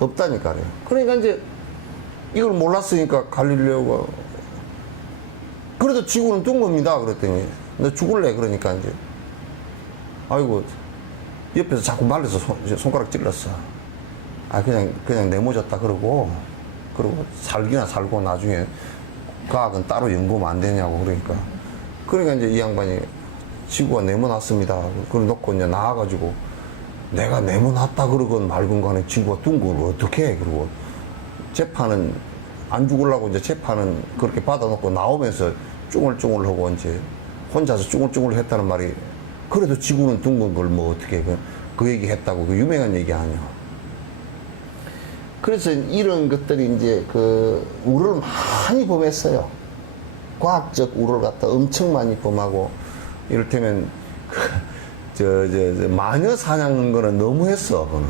없다니까요. 그러니까 이제 이걸 몰랐으니까 갈릴레오가 그래도 지구는 둥겁니다. 그랬더니 너 죽을래? 그러니까 이제 아이고 옆에서 자꾸 말려서 손가락 찔렀어. 아 그냥 네모졌다 그러고 살기나 살고 나중에 과학은 따로 연구하면 안 되냐고 그러니까 이제 이 양반이 지구가 네모났습니다. 그걸 놓고 이제 나와가지고 내가 네모났다 그러건 말건 간에 지구가 둥근 걸 어떻게 해? 그러고 재판은 안 죽으려고 이제 재판은 그렇게 받아놓고 나오면서 쭝얼쭝얼하고 이제 혼자서 쭝얼쭝얼 했다는 말이 그래도 지구는 둥근 걸 뭐 어떻게 그 얘기 했다고 그 유명한 얘기 아니야. 그래서 이런 것들이 이제 그 우를 많이 범했어요. 과학적 우를 갖다 엄청 많이 범하고 이를테면 마녀 사냥하는 거는 너무했어. 그거는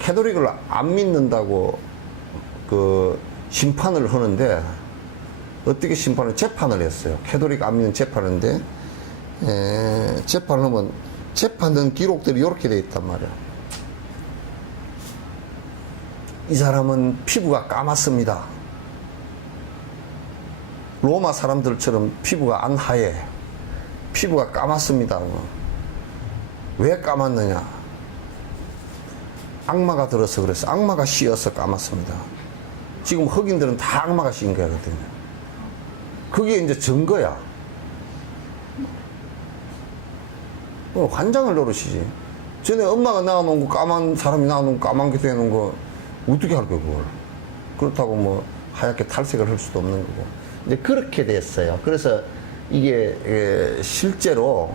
캐톨릭을 안 믿는다고 그 심판을 하는데 어떻게 재판을 했어요. 캐톨릭 안 믿는 재판인데 재판을 하면 재판된 기록들이 이렇게 돼 있단 말이야. 이 사람은 피부가 까맣습니다. 로마 사람들처럼 피부가 안 하얘. 피부가 까맣습니다. 왜 까맣느냐? 악마가 들어서 그랬어. 악마가 씌어서 까맣습니다. 지금 흑인들은 다 악마가 씌인 거거든요. 그게 이제 증거야. 환장을 노릇이지. 전에 엄마가 낳아놓은 거 까만 사람이 낳아놓은 거 까만 게 되는 거 어떻게 할 거야 그걸. 그렇다고 뭐 하얗게 탈색을 할 수도 없는 거고. 이제 그렇게 됐어요. 그래서 이게 실제로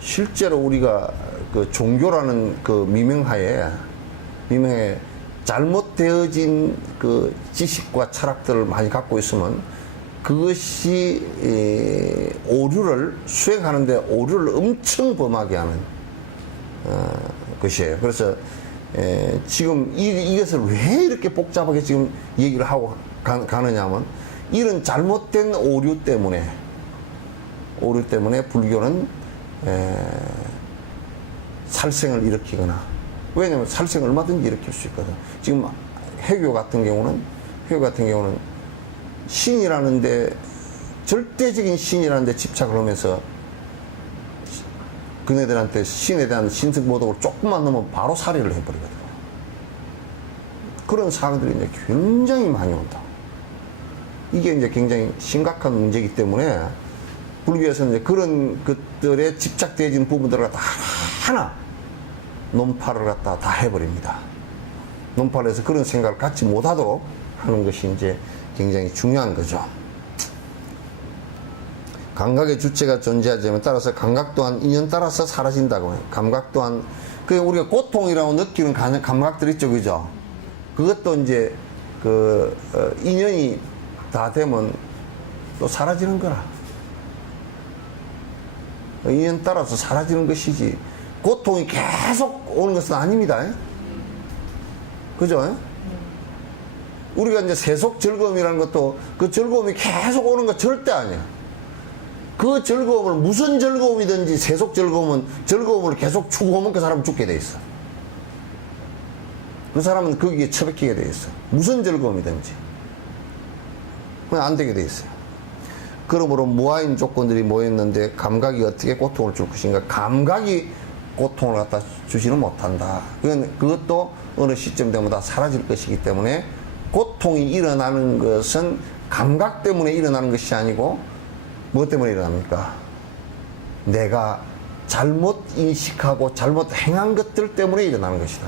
실제로 우리가 그 종교라는 그 미명하에 잘못되어진 그 지식과 철학들을 많이 갖고 있으면 그것이 오류를 수행하는데 오류를 엄청 범하게 하는 것이에요. 그래서 지금 이것을 왜 이렇게 복잡하게 지금 얘기를 하고 가느냐면 이런 잘못된 오류 때문에 불교는 살생을 일으키거나, 왜냐하면 살생을 얼마든지 일으킬 수 있거든. 지금 해교 같은 경우는 신이라는데, 절대적인 신이라는데 집착을 하면서 그네들한테 신에 대한 신승모독을 조금만 넣으면 바로 살해를 해버리거든. 그런 사항들이 이제 굉장히 많이 온다. 이게 이제 굉장히 심각한 문제이기 때문에 불교에서는 이제 그런 것들에 집착되어진 부분들을 갖다 하나하나 논파를 갖다 다 해버립니다. 논파를 해서 그런 생각을 갖지 못하도록 하는 것이 이제 굉장히 중요한 거죠. 감각의 주체가 존재하지만 따라서 감각 또한 인연 따라서 사라진다고 해요. 감각 또한, 그 우리가 고통이라고 느끼는 감각들 있죠, 그죠? 그것도 이제 인연이 다 되면 또 사라지는 거라. 인연 따라서 사라지는 것이지, 고통이 계속 오는 것은 아닙니다. 그죠? 우리가 이제 세속 즐거움이라는 것도 그 즐거움이 계속 오는 거 절대 아니야. 그 즐거움을, 무슨 즐거움이든지 세속 즐거움을 계속 추구하면 그 사람은 죽게 돼 있어. 그 사람은 거기에 처박히게 돼 있어. 무슨 즐거움이든지. 그냥 안 되게 돼 있어요. 그러므로 무아인 조건들이 모였는데 감각이 어떻게 고통을 줄 것인가? 감각이 고통을 갖다 주지는 못한다. 그것도 어느 시점 되면 다 사라질 것이기 때문에 고통이 일어나는 것은 감각 때문에 일어나는 것이 아니고 무엇 때문에 일어납니까? 내가 잘못 인식하고 잘못 행한 것들 때문에 일어나는 것이다.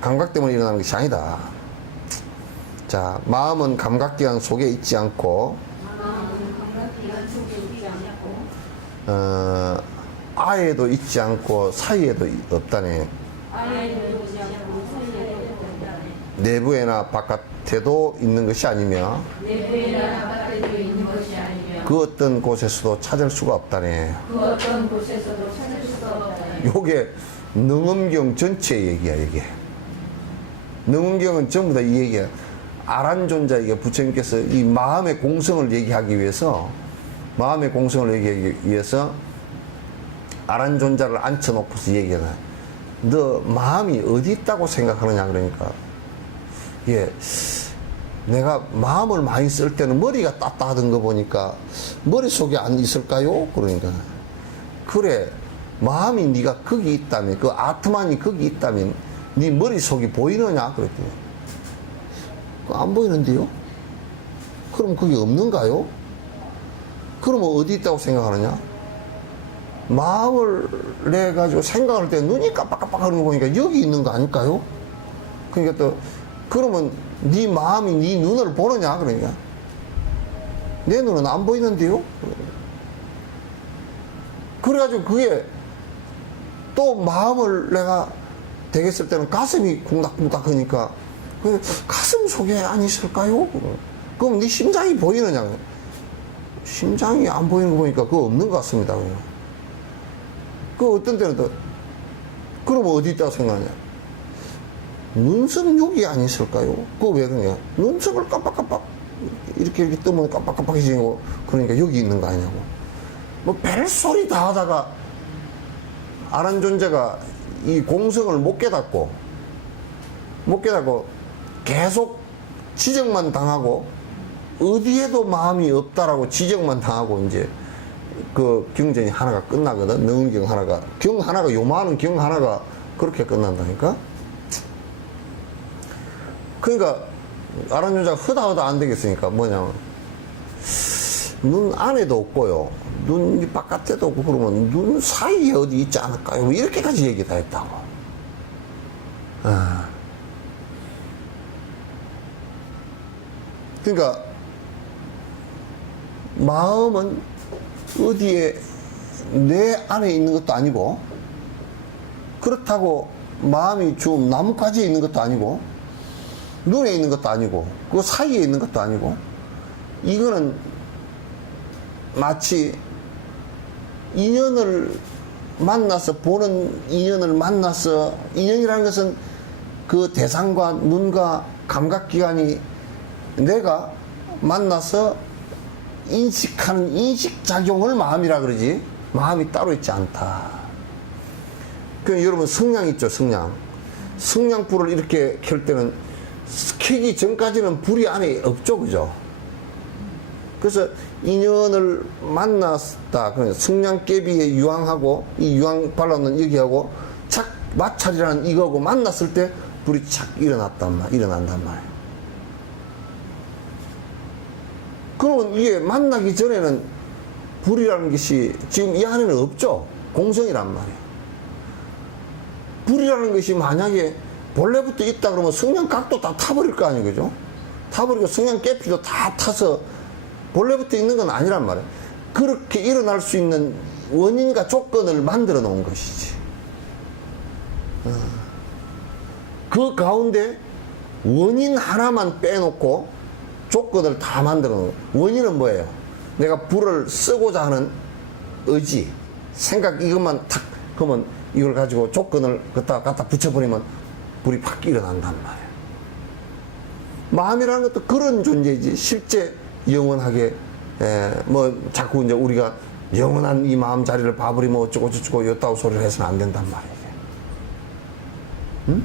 감각 때문에 일어나는 것이 아니다. 자, 마음은 감각기관 속에 있지 않고, 아에도 있지 않고 사이에도 없다네. 내부에나 바깥에도 있는 것이 아니며, 그 어떤 곳에서도 찾을 수가 없다네. 요게 능엄경 전체 얘기야, 이게. 능엄경은 전부 다 이 얘기야. 아란존자에게 부처님께서 이 마음의 공성을 얘기하기 위해서, 아란존자를 앉혀놓고서 얘기하나. 너 마음이 어디 있다고 생각하느냐, 그러니까. 예. 내가 마음을 많이 쓸 때는 머리가 따뜻하던 거 보니까 머릿속에 안 있을까요? 그러니까. 그래. 마음이 네가 거기 있다면, 그 아트만이 거기 있다면 네 머릿속이 보이느냐? 그랬더니. 안 보이는데요? 그럼 그게 없는가요? 그러면 어디 있다고 생각하느냐? 마음을 내 가지고 생각할 때 눈이 깜빡깜빡 하는 거 보니까 여기 있는 거 아닐까요? 그러니까 또 그러면 네 마음이 네 눈을 보느냐? 그러니까 내 눈은 안 보이는데요? 그래가지고 그게 또 마음을 내가 되겠을 때는 가슴이 쿵닥쿵닥 하니까 가슴 속에 안 있을까요? 그럼 네 심장이 보이느냐? 심장이 안 보이는 거 보니까 그거 없는 것 같습니다. 그 어떤 때는 또 그럼 어디 있다고 생각하냐? 눈썹 여기 안 있을까요? 그거 왜 그러냐? 눈썹을 깜빡깜빡 이렇게 뜨면 깜빡깜빡해지고 그러니까 여기 있는 거 아니냐고. 뭐 벨소리 다 하다가 아란존재가 이 공성을 못 깨닫고 계속 지적만 당하고 어디에도 마음이 없다라고 지적만 당하고 이제 그 경전이 하나가 끝나거든. 능은경 하나가, 요만한 경 하나가 그렇게 끝난다니까. 그러니까 아란존자가 허다허다 안 되겠으니까 뭐냐면 눈 안에도 없고요, 눈 바깥에도 없고, 그러면 눈 사이에 어디 있지 않을까요? 뭐 이렇게까지 얘기 다 했다고. 그러니까 마음은 어디에 내 안에 있는 것도 아니고, 그렇다고 마음이 좀 나뭇가지에 있는 것도 아니고, 눈에 있는 것도 아니고, 그 사이에 있는 것도 아니고, 이거는 마치 인연을 만나서, 보는 인연을 만나서, 인연이라는 것은 그 대상과 눈과 감각기관이 내가 만나서 인식하는 인식작용을 마음이라 그러지, 마음이 따로 있지 않다. 그 여러분 성냥 있죠, 성냥. 성냥불을 이렇게 켤 때는 켜기 전까지는 불이 안에 없죠, 그죠? 그래서 인연을 만났다. 성냥개비에 유황하고, 이 유황 발라놓은 여기하고 착 마찰이라는 이거하고 만났을 때 불이 착 일어난단 말이에요. 그러면 이게 만나기 전에는 불이라는 것이 지금 이 안에는 없죠. 공성이란 말이에요. 불이라는 것이 만약에 본래부터 있다 그러면 성냥각도 다 타버릴 거 아니에요, 그죠? 타버리고 성냥깨피도 다 타서 본래부터 있는 건 아니란 말이에요. 그렇게 일어날 수 있는 원인과 조건을 만들어 놓은 것이지. 그 가운데 원인 하나만 빼놓고 조건을 다 만들어 놓은 거예요. 원인은 뭐예요? 내가 불을 쓰고자 하는 의지, 생각, 이것만 탁 그러면 이걸 가지고 조건을 갖다 붙여버리면 불이 팍 일어난단 말이에요. 마음이라는 것도 그런 존재이지, 실제 영원하게, 뭐 자꾸 이제 우리가 영원한 이 마음 자리를 봐버리면 어쩌고 저쩌고 요따구 소리를 해서는 안 된단 말이에요. 응?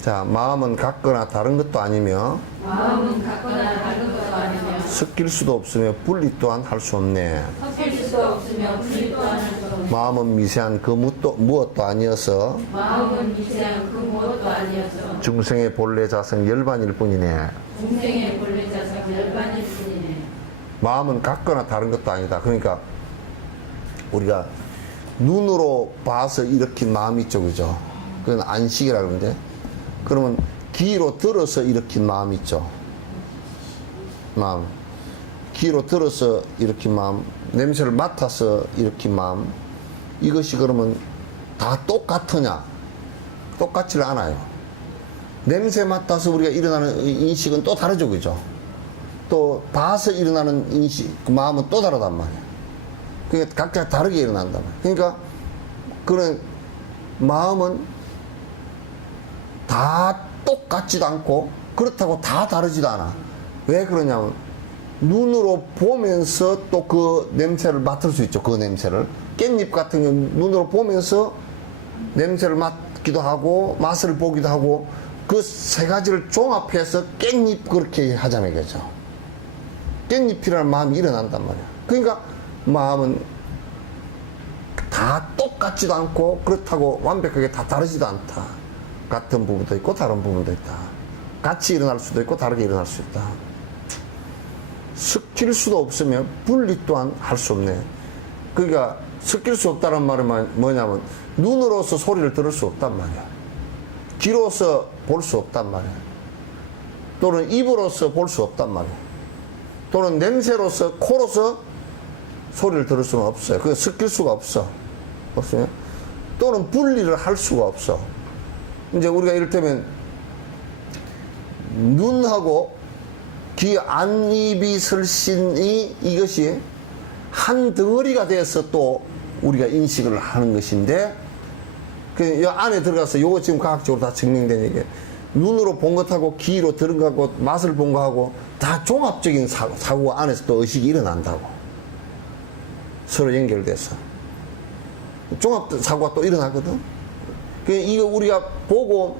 자, 마음은 같거나 다른 것도 아니며, 마음은 같거나 다른 것도 아니며 섞일 수도 없으며 분리 또한 할 수 없네. 섞일 수도 없으며 분리 또한 할 수 없네. 마음은 미세한 그 무엇도 아니어서 마음은 미세한 그 무엇도 아니어서 중생의 본래 자성 열반일 뿐이네. 중생의 본래 자성 열반일 뿐이네. 마음은 같거나 다른 것도 아니다. 그러니까 우리가 눈으로 봐서 일으킨 마음이 있죠, 그죠? 그건 안식이라 그러는데, 그러면 귀로 들어서 일으킨 마음 있죠. 마음. 귀로 들어서 일으킨 마음, 냄새를 맡아서 일으킨 마음, 이것이 그러면 다 똑같으냐? 똑같지를 않아요. 냄새 맡아서 우리가 일어나는 인식은 또 다르죠, 그죠? 또 봐서 일어나는 인식, 그 마음은 또 다르단 말이에요. 그러니까 각자 다르게 일어난단 말이에요. 그러니까 그런 마음은 다 똑같지도 않고 그렇다고 다 다르지도 않아. 왜 그러냐면 눈으로 보면서 또 그 냄새를 맡을 수 있죠. 그 냄새를. 깻잎 같은 경우는 눈으로 보면서 냄새를 맡기도 하고 맛을 보기도 하고, 그 세 가지를 종합해서 깻잎 그렇게 하자는 거죠. 깻잎이라는 마음이 일어난단 말이야. 그러니까 마음은 다 똑같지도 않고 그렇다고 완벽하게 다 다르지도 않다. 같은 부분도 있고 다른 부분도 있다. 같이 일어날 수도 있고 다르게 일어날 수 있다. 섞일 수도 없으면 분리 또한 할 수 없네. 그러니까 섞일 수 없다는 말은 뭐냐면 눈으로서 소리를 들을 수 없단 말이야. 귀로서 볼 수 없단 말이야. 또는 입으로서 볼 수 없단 말이야. 또는 냄새로서 코로서 소리를 들을 수는 없어요. 그게 섞일 수가 없어. 없어요. 또는 분리를 할 수가 없어. 이제 우리가 이를테면 눈하고 귀 안입이 설신이 이것이 한 덩어리가 돼서 또 우리가 인식을 하는 것인데, 그 안에 들어가서 요거 지금 과학적으로 다 증명된 얘기예요. 눈으로 본 것하고 귀로 들은 것하고 맛을 본 것하고 다 종합적인 사고가 안에서 또 의식이 일어난다고. 서로 연결돼서 종합 사고가 또 일어나거든. 이거 우리가 보고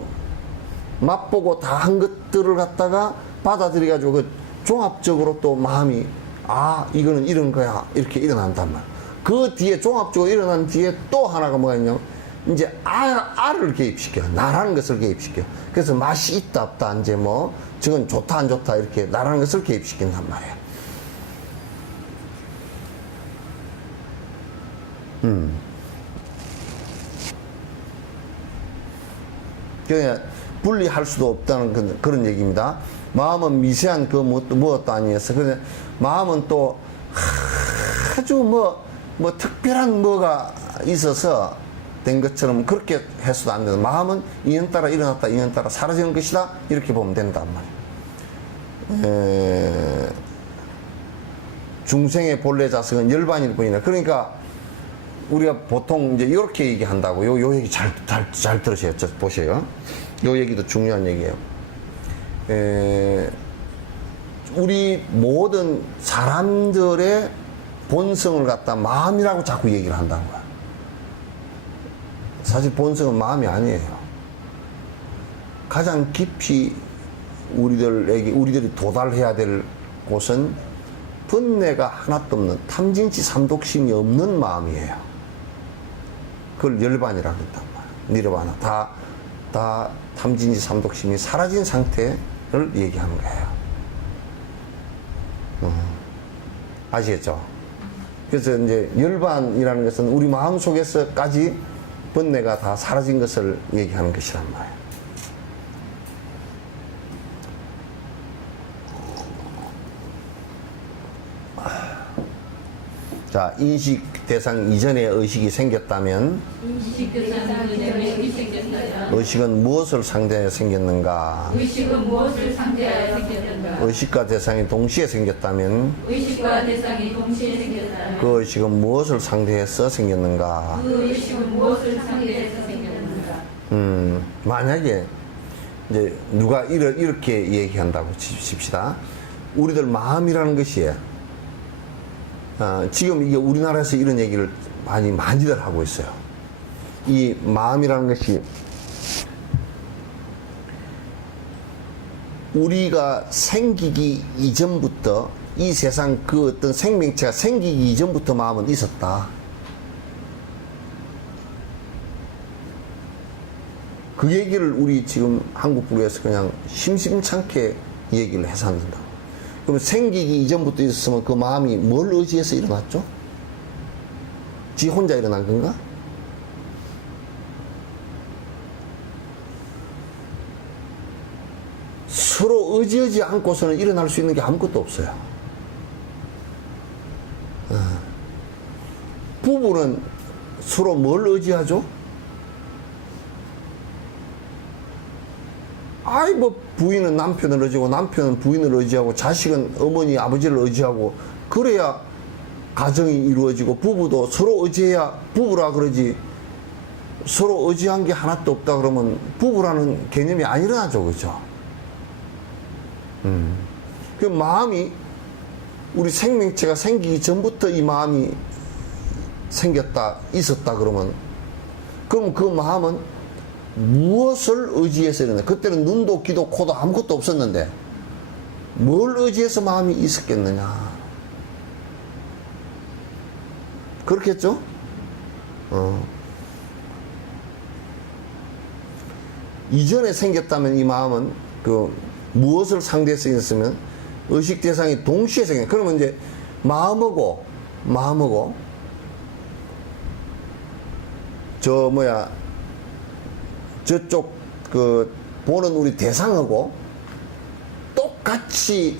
맛보고 다 한 것들을 갖다가 받아들여 가지고 그 종합적으로 또 마음이, 아 이거는 이런 거야, 이렇게 일어난단 말이야. 그 뒤에 종합적으로 일어난 뒤에 또 하나가 뭐가 있냐면 이제 알을 개입시켜, 나라는 것을 개입시켜. 그래서 맛이 있다 없다, 이제 뭐 저건 좋다 안 좋다 이렇게 나라는 것을 개입시킨단 말이야. 그러니까 분리할 수도 없다는 그런 얘기입니다. 마음은 미세한 그 무엇도 아니었어. 그런데 마음은 또 아주 뭐 특별한 뭐가 있어서 된 것처럼 그렇게 해서도 안 된다. 마음은 인연 따라 일어났다, 인연 따라 사라지는 것이다. 이렇게 보면 된단 말이에요. 중생의 본래 자성은 열반일 뿐이다. 그러니까 우리가 보통 이제 이렇게 얘기한다고. 요 얘기 잘 들으세요. 보세요. 요 얘기도 중요한 얘기예요. 우리 모든 사람들의 본성을 갖다 마음이라고 자꾸 얘기를 한다는 거야. 사실 본성은 마음이 아니에요. 가장 깊이 우리들이 도달해야 될 곳은 번뇌가 하나도 없는 탐진치 삼독심이 없는 마음이에요. 그걸 열반이라고 했단 말이에요. 니르바나. 다 탐진치 삼독심이 사라진 상태를 얘기하는 거예요. 아시겠죠? 그래서 이제 열반이라는 것은 우리 마음 속에서까지 번뇌가 다 사라진 것을 얘기하는 것이란 말이에요. 자, 인식 대상 이전에 의식이 생겼다면 인식 대상 이전에 의식이 생겼다면 의식은 무엇을 상대하여 생겼는가? 의식은 무엇을 상대하여 생겼는가? 의식과 대상이 동시에 생겼다면 의식과 대상이 동시에 생겼다면 그 의식은 무엇을 상대해서 생겼는가? 그 의식은 무엇을 상대해서 생겼는가? 만약에 이제 누가 이렇게 얘기한다고 칩시다. 우리들 마음이라는 것이 지금 이게 우리나라에서 이런 얘기를 많이들 하고 있어요. 이 마음이라는 것이 우리가 생기기 이전부터 이 세상 그 어떤 생명체가 생기기 이전부터 마음은 있었다. 그 얘기를 우리 지금 한국부에서 그냥 심심찮게 얘기를 해서 한다. 그럼 생기기 이전부터 있었으면 그 마음이 뭘 의지해서 일어났죠? 지 혼자 일어난 건가? 서로 의지하지 않고서는 일어날 수 있는 게 아무것도 없어요. 부부는 서로 뭘 의지하죠? 부인은 남편을 의지하고 남편은 부인을 의지하고 자식은 어머니 아버지를 의지하고 그래야 가정이 이루어지고 부부도 서로 의지해야 부부라 그러지 서로 의지한 게 하나도 없다 그러면 부부라는 개념이 안 일어나죠. 그죠? 그 마음이 우리 생명체가 생기기 전부터 이 마음이 생겼다 있었다 그러면 그럼 그 마음은 무엇을 의지해서 일어나? 그때는 눈도 귀도 코도 아무것도 없었는데 뭘 의지해서 마음이 있었겠느냐? 그렇겠죠? 이전에 생겼다면 이 마음은 그 무엇을 상대해서 있었으면 의식 대상이 동시에 생겨. 그러면 이제 마음하고 저쪽 그 보는 우리 대상하고 똑같이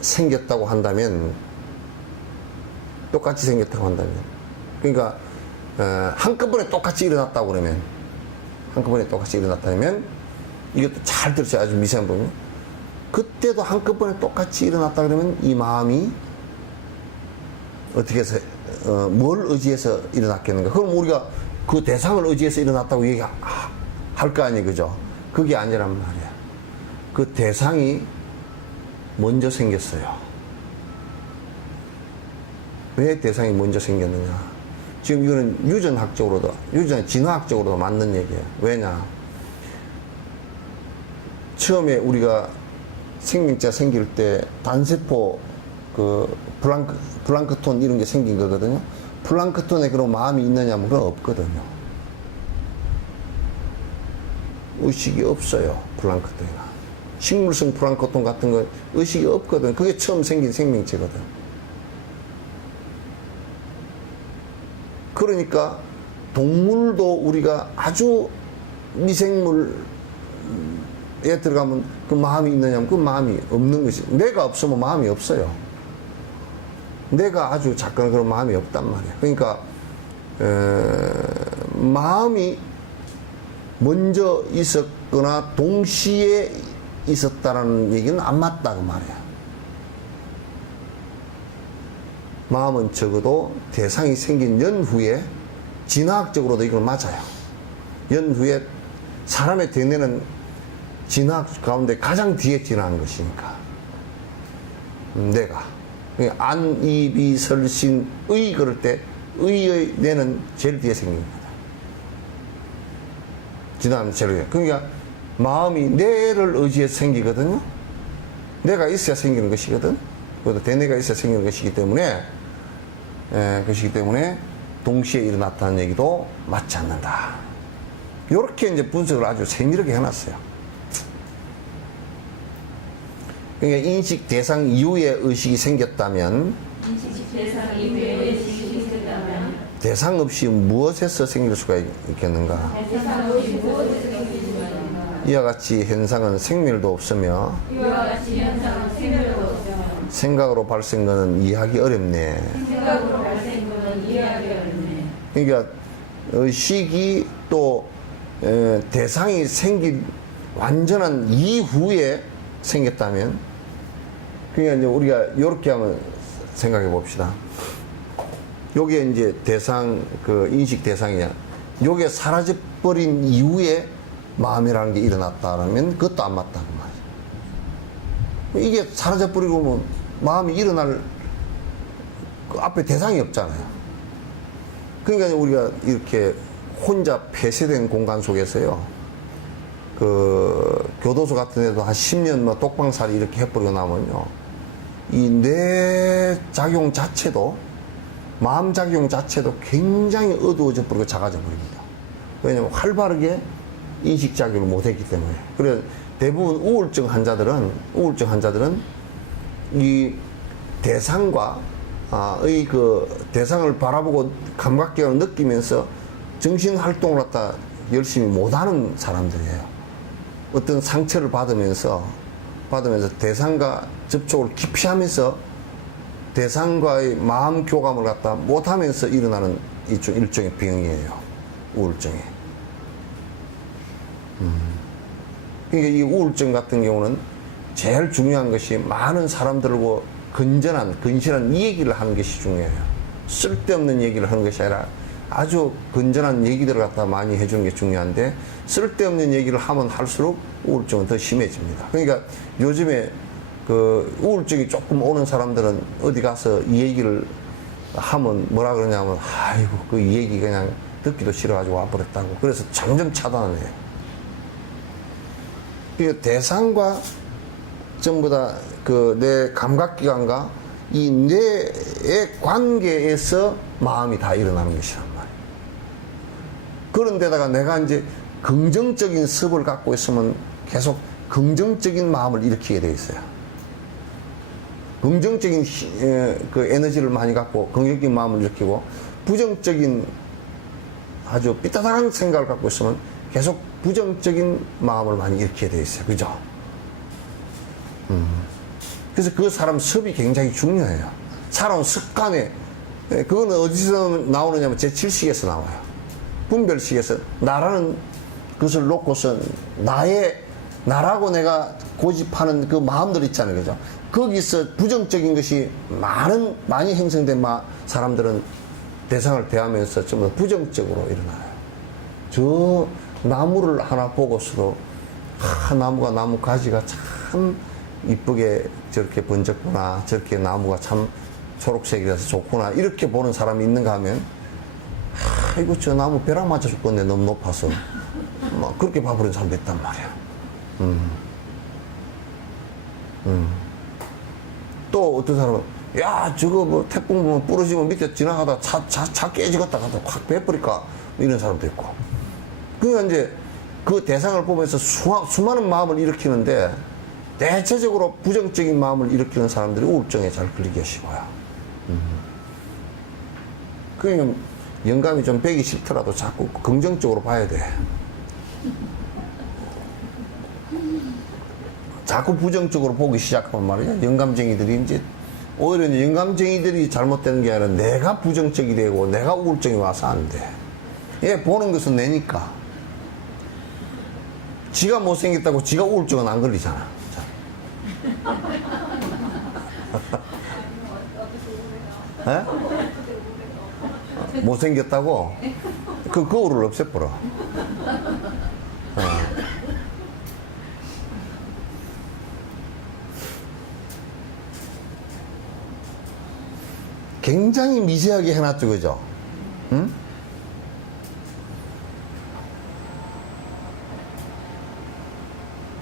생겼다고 한다면 그러니까 한꺼번에 똑같이 일어났다고 그러면 이것도 잘 들으세요. 아주 미세한 부분. 그때도 한꺼번에 똑같이 일어났다 그러면 이 마음이 어떻게 해서 뭘 의지해서 일어났겠는가? 그럼 우리가 그 대상을 의지해서 일어났다고 얘기할 거 아니에요, 그죠? 그게 아니란 말이야. 그 대상이 먼저 생겼어요. 왜 대상이 먼저 생겼느냐? 지금 이거는 진화학적으로도 맞는 얘기예요. 왜냐? 처음에 우리가 생명체가 생길 때 단세포 플랑크톤 이런 게 생긴 거거든요. 플랑크톤에 그런 마음이 있느냐 하면 그건 없거든요. 의식이 없어요. 플랑크톤이나 식물성 플랑크톤 같은 거 의식이 없거든. 그게 처음 생긴 생명체거든. 그러니까 동물도 우리가 아주 미생물 들어가면 그 마음이 있느냐면 그 마음이 없는 것이, 내가 없으면 마음이 없어요. 내가 아주 작은 그런 마음이 없단 말이에요. 그러니까 마음이 먼저 있었거나 동시에 있었다라는 얘기는 안 맞다 그 말이야. 마음은 적어도 대상이 생긴 연후에, 진화학적으로도 이걸 맞아요. 연후에 사람의 대뇌는 진화학 가운데 가장 뒤에 진화한 것이니까. 내가 안, 이, 비, 설, 신, 의 그럴 때 의의 뇌는 제일 뒤에 생깁니다. 진화하면 제일 뒤에. 그러니까 마음이 뇌를 의지해서 생기거든요. 내가 있어야 생기는 것이거든. 그것도 대뇌가 있어야 생기는 것이기 때문에 동시에 일어났다는 얘기도 맞지 않는다. 이렇게 이제 분석을 아주 세밀하게 해놨어요. 그러니까 인식 대상 이후에 의식이 생겼다면, 인식 대상 이후에 의식이 생겼다면 대상 없이 무엇에서 생길 수가 있겠는가? 대상 없이 무엇에서 생길 수가 있는가? 이와 같이 현상은 생멸도 없으며 이와 같이 현상은 생멸도 없으며 생각으로 발생거는 이해하기 어렵네. 생각으로 발생거는 이해하기 어렵네. 그러니까 의식이 또 대상이 생긴 완전한 이후에 생겼다면, 그러니까 이제 우리가 이렇게 한번 생각해 봅시다. 요게 이제 대상, 그 인식 대상이야. 요게 사라져버린 이후에 마음이라는 게 일어났다면 그것도 안 맞다 그 말이야. 이게 사라져버리고 마음이 일어날 그 앞에 대상이 없잖아요. 그러니까 우리가 이렇게 혼자 폐쇄된 공간 속에서요, 그 교도소 같은 데도 한 10년 뭐 독방살이 이렇게 해버리고 나면요, 이 뇌 작용 자체도, 마음 작용 자체도 굉장히 어두워져 버리고 작아져 버립니다. 왜냐면 활발하게 인식 작용을 못 했기 때문에. 그래서 대부분 우울증 환자들은 이 대상과 그 대상을 바라보고 감각경을 느끼면서 정신 활동을 갖다 열심히 못하는 사람들이에요. 어떤 상처를 받으면서 대상과 접촉을 깊이 하면서 대상과의 마음 교감을 갖다 못하면서 일어나는 일종의 병이에요. 우울증이. 그러니까 이 우울증 같은 경우는 제일 중요한 것이 많은 사람들과 건실한 이 얘기를 하는 것이 중요해요. 쓸데없는 얘기를 하는 것이 아니라 아주 건전한 얘기들을 갖다 많이 해주는 게 중요한데, 쓸데없는 얘기를 하면 할수록 우울증은 더 심해집니다. 그러니까 요즘에 그 우울증이 조금 오는 사람들은 어디 가서 이 얘기를 하면 뭐라 그러냐면, 아이고 그 이 얘기 그냥 듣기도 싫어가지고 와버렸다고. 그래서 점점 차단을 해요. 그러니까 대상과 전부 다 그 내 감각기관과 이 뇌의 관계에서 마음이 다 일어나는 것이란 말이에요. 그런데다가 내가 이제 긍정적인 습을 갖고 있으면 계속 긍정적인 마음을 일으키게 되어 있어요. 긍정적인 그 에너지를 많이 갖고 긍정적인 마음을 일으키고, 부정적인 아주 삐딱한 생각을 갖고 있으면 계속 부정적인 마음을 많이 일으키게 되어 있어요. 그죠? 그래서 그 사람 습이 굉장히 중요해요. 살아온 습관에, 그거는 어디서 나오느냐면 제7식에서 나와요. 분별식에서 나라는 것을 놓고서 나라고 내가 고집하는 그 마음들 있잖아요. 그죠? 거기서 부정적인 것이 많이 형성된 사람들은 대상을 대하면서 좀 더 부정적으로 일어나요. 저 나무를 하나 보고서도, 나무가 나무 가지가 참 이쁘게 저렇게 번졌구나, 저렇게 나무가 참 초록색이라서 좋구나, 이렇게 보는 사람이 있는가 하면, 이거 저 나무 벼락 맞아 죽겠네, 너무 높아서. 막 그렇게 봐버리는 사람도 있단 말이야. 또 어떤 사람은, 야, 저거 뭐 태풍 보면 부러지면 밑에 지나가다 차 깨지겠다 가서 확 베버릴까, 이런 사람도 있고. 그러니까 이제 그 대상을 보면서 수많은 마음을 일으키는데, 대체적으로 부정적인 마음을 일으키는 사람들이 우울증에 잘 걸리기 쉬워요. 그러니까 영감이 좀 배기 싫더라도 자꾸 긍정적으로 봐야 돼. 자꾸 부정적으로 보기 시작하면 말이야. 영감쟁이들이 이제 오히려 이제 영감쟁이들이 잘못되는 게 아니라 내가 부정적이 되고 내가 우울증이 와서 안 돼. 얘 보는 것은 내니까. 지가 못생겼다고 지가 우울증은 안 걸리잖아. 에? 못생겼다고? 그 거울을 없애버려. 굉장히 미세하게 해놨죠, 그죠? 응?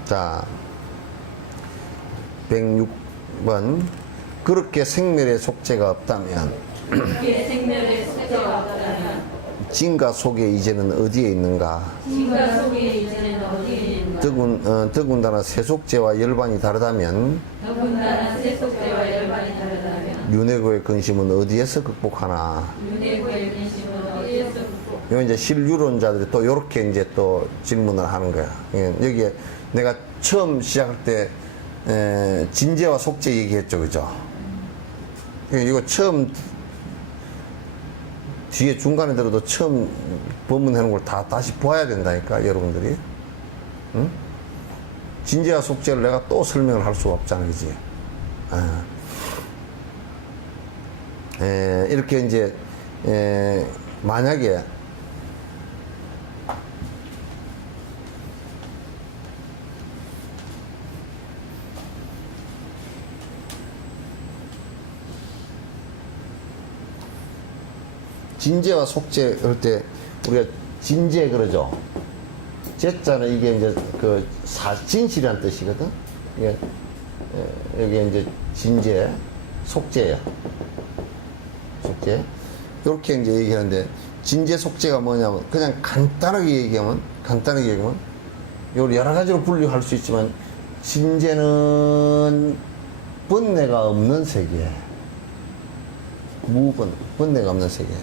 자, 106번. 그렇게 생멸의 속죄가 없다면, 그렇게 생멸의 속죄가 없다면 진가 속에 이제는 어디에 있는가? 진가 속에 이제는 어디에 있는가? 더군다나 세속죄와 열반이 다르다면, 더군다나 세속죄와 열반이 다르다면 윤회고의 근심은 어디에서 극복하나? 윤회고의 근심은 어디에서 극복? 요 이제 실유론자들이 또 요렇게 이제 또 질문을 하는 거야. 여기에 내가 처음 시작할 때 진제와 속죄 얘기했죠, 그죠? 이거 처음 뒤에 중간에 들어도 처음 법문하는 걸 다 다시 보아야 된다니까, 여러분들이. 응? 진제와 속죄를 내가 또 설명을 할 수가 없잖아, 그지? 이렇게 이제 만약에 진제와 속죄 그럴 때 우리가 진제 그러죠. 제자는 이게 이제 그 진실이란 뜻이거든. 이게 여기 이제 진제, 속죄야. 속죄. 이렇게 이제 얘기하는데 진제 속죄가 뭐냐면 그냥 간단하게 얘기하면 이걸 여러 가지로 분류할 수 있지만 진제는 번뇌가 없는 세계. 번뇌가 없는 세계.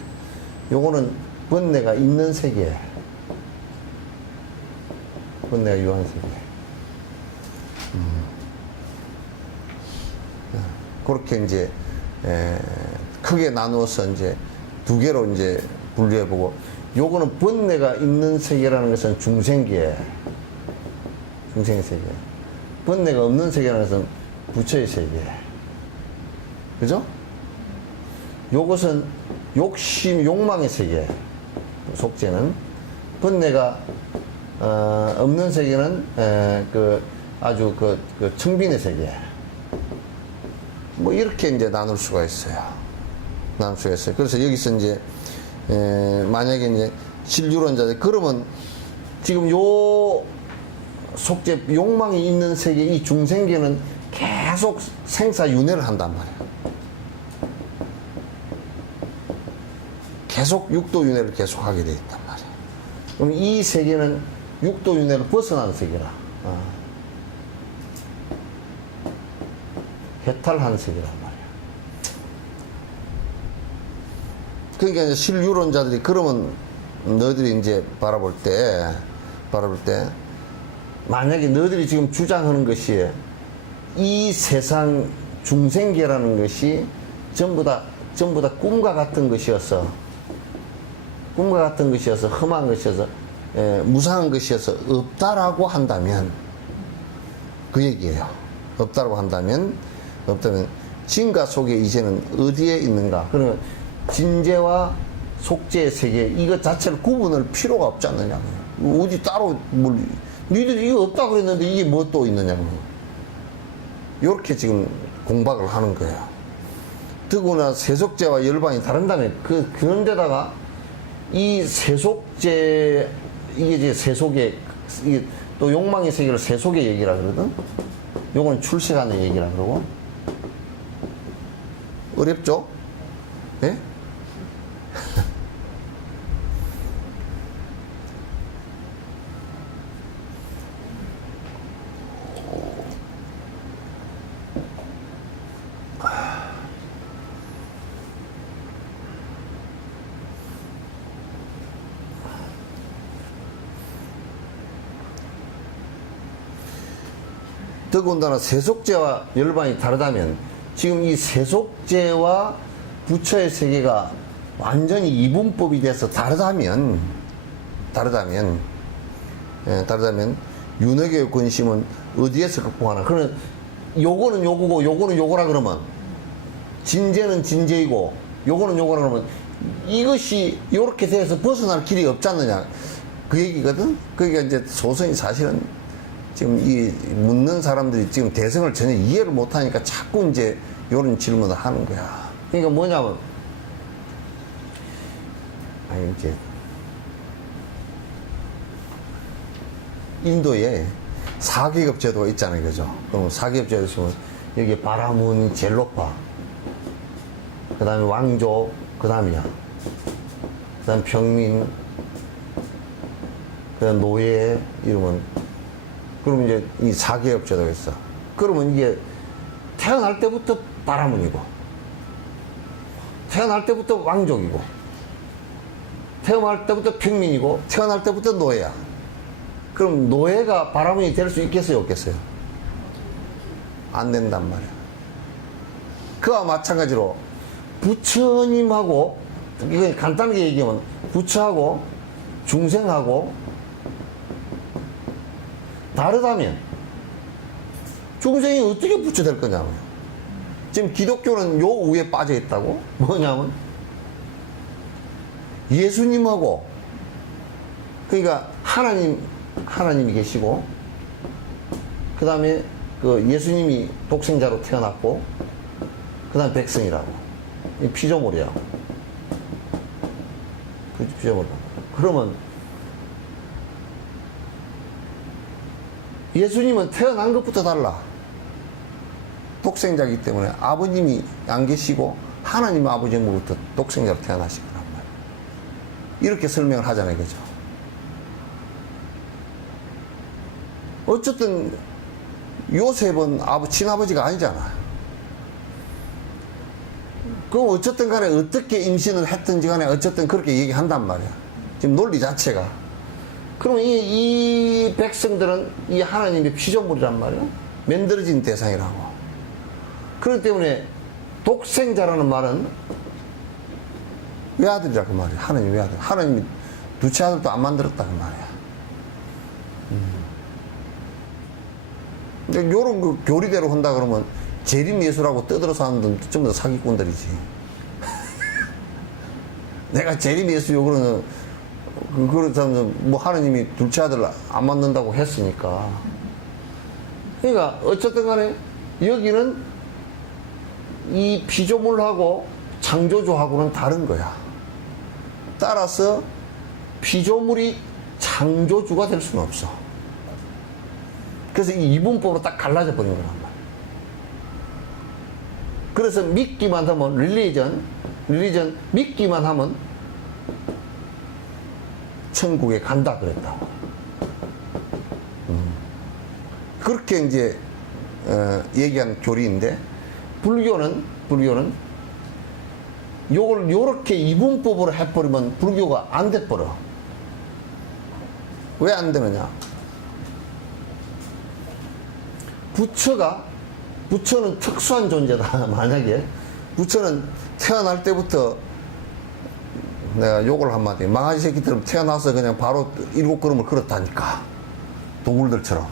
요거는 번뇌가 있는 세계. 번뇌가 유한 세계. 그렇게 이제 크게 나누어서 이제 두 개로 이제 분류해보고, 요거는 번뇌가 있는 세계라는 것은 중생계. 중생의 세계. 번뇌가 없는 세계라는 것은 부처의 세계. 그죠? 요것은 욕심, 욕망의 세계. 속죄는. 번뇌가 없는 세계는 아주 청빈의 세계. 뭐 이렇게 이제 나눌 수가 있어요. 그래서 여기서 이제 만약에 이제 실유론자들 그러면 지금 요 속죄 욕망이 있는 세계 이 중생계는 계속 생사윤회를 한단 말이에요. 계속 육도윤회를 계속 하게 되어 있단 말이에요. 그럼 이 세계는 육도윤회를 벗어난 세계라. 해탈한 세계란 말이야. 그러니까 이제 실유론자들이 그러면 너희들이 이제 바라볼 때 만약에 너희들이 지금 주장하는 것이 이 세상 중생계라는 것이 전부 다 꿈과 같은 것이어서 험한 것이어서 무상한 것이어서 없다라고 한다면 그 얘기예요. 없다라고 한다면 진가 속에 이제는 어디에 있는가? 그러면 진제와 속죄의 세계 이것 자체를 구분할 필요가 없지 않느냐? 어디 따로 니들이 이거 없다 그랬는데 이게 뭐 또 있느냐고. 이렇게 지금 공박을 하는 거예요. 더구나 세속죄와 열반이 다른다면 그런데다가 이 세속죄 이게 이제 세속의 이게 또 욕망의 세계를 세속의 얘기라 그러거든. 요건 출세간의 얘기라 그러고. 어렵죠? 예? 더군다나 세속제와 열반이 다르다면 지금 이 세속제와 부처의 세계가 완전히 이분법이 돼서 다르다면 윤회교의 근심은 어디에서 극복하나? 그러면 요거는 요거고 요거는 요거라 그러면 진제는 진제이고 요거는 요거라 그러면 이것이 요렇게 돼서 벗어날 길이 없지 않느냐 그 얘기거든. 그러니까 이제 소선이 사실은 지금 이 묻는 사람들이 지금 대성을 전혀 이해를 못하니까 자꾸 이제 요런 질문을 하는 거야. 그러니까 뭐냐면 아니 이제 인도에 4계급 제도가 있잖아요, 그죠? 그럼 4계급 제도 있으면 여기 바라문이 제일 높아. 그 다음에 왕조, 그 다음이야. 그 다음 평민, 그 다음 노예, 이러면. 그러면 이제 이 4계급 제도가 있어. 그러면 이게 태어날 때부터 바라문이고, 태어날 때부터 왕족이고, 태어날 때부터 평민이고, 태어날 때부터 노예야. 그럼 노예가 바라문이 될 수 있겠어요, 없겠어요? 안 된단 말이야. 그와 마찬가지로 부처님하고, 이건 간단하게 얘기하면 부처하고 중생하고 다르다면 중생이 어떻게 부처 될 거냐면, 지금 기독교는 요 위에 빠져 있다고? 뭐냐면 예수님하고, 그러니까 하나님이 계시고, 그 다음에 그 예수님이 독생자로 태어났고, 그 다음에 백성이라고. 이 피조물이야. 그 피조물. 그러면 예수님은 태어난 것부터 달라. 독생자이기 때문에 아버님이 안 계시고 하나님 아버지로부터 독생자로 태어나신 거란 말이야. 이렇게 설명을 하잖아요, 그죠? 어쨌든 요셉은 친아버지가 아니잖아. 그럼 어쨌든 간에 어떻게 임신을 했든지 간에 어쨌든 그렇게 얘기한단 말이야. 지금 논리 자체가. 그러면 이 백성들은 이 하나님의 피조물이란 말이야. 만들어진 대상이라고. 그렇기 때문에 독생자라는 말은 외아들이라고 말이야. 하나님 외아들. 하나님이 두째 아들도 안 만들었다는 말이야. 근데 요런 그 교리대로 한다 그러면 재림예수라고 떠들어서 하는 건 전부 다 사기꾼들이지. 내가 재림예수요 그러면 그렇다면 뭐 하나님이 둘째 아들 안 만든다고 했으니까. 그러니까 어쨌든 간에 여기는 이 피조물하고 창조주하고는 다른 거야. 따라서 피조물이 창조주가 될 수는 없어. 그래서 이 이분법으로 딱 갈라져 버린 거란 말이야. 그래서 믿기만 하면 릴리전 믿기만 하면 천국에 간다 그랬다고. 그렇게 이제 얘기한 교리인데, 불교는 요걸 요렇게 이분법으로 해버리면 불교가 안 돼버려. 왜 안 되느냐? 부처는 특수한 존재다. 만약에 부처는 태어날 때부터, 내가 욕을 한마디, 망아지 새끼처럼 태어나서 그냥 바로 7걸음을 걸었다니까. 동물들처럼.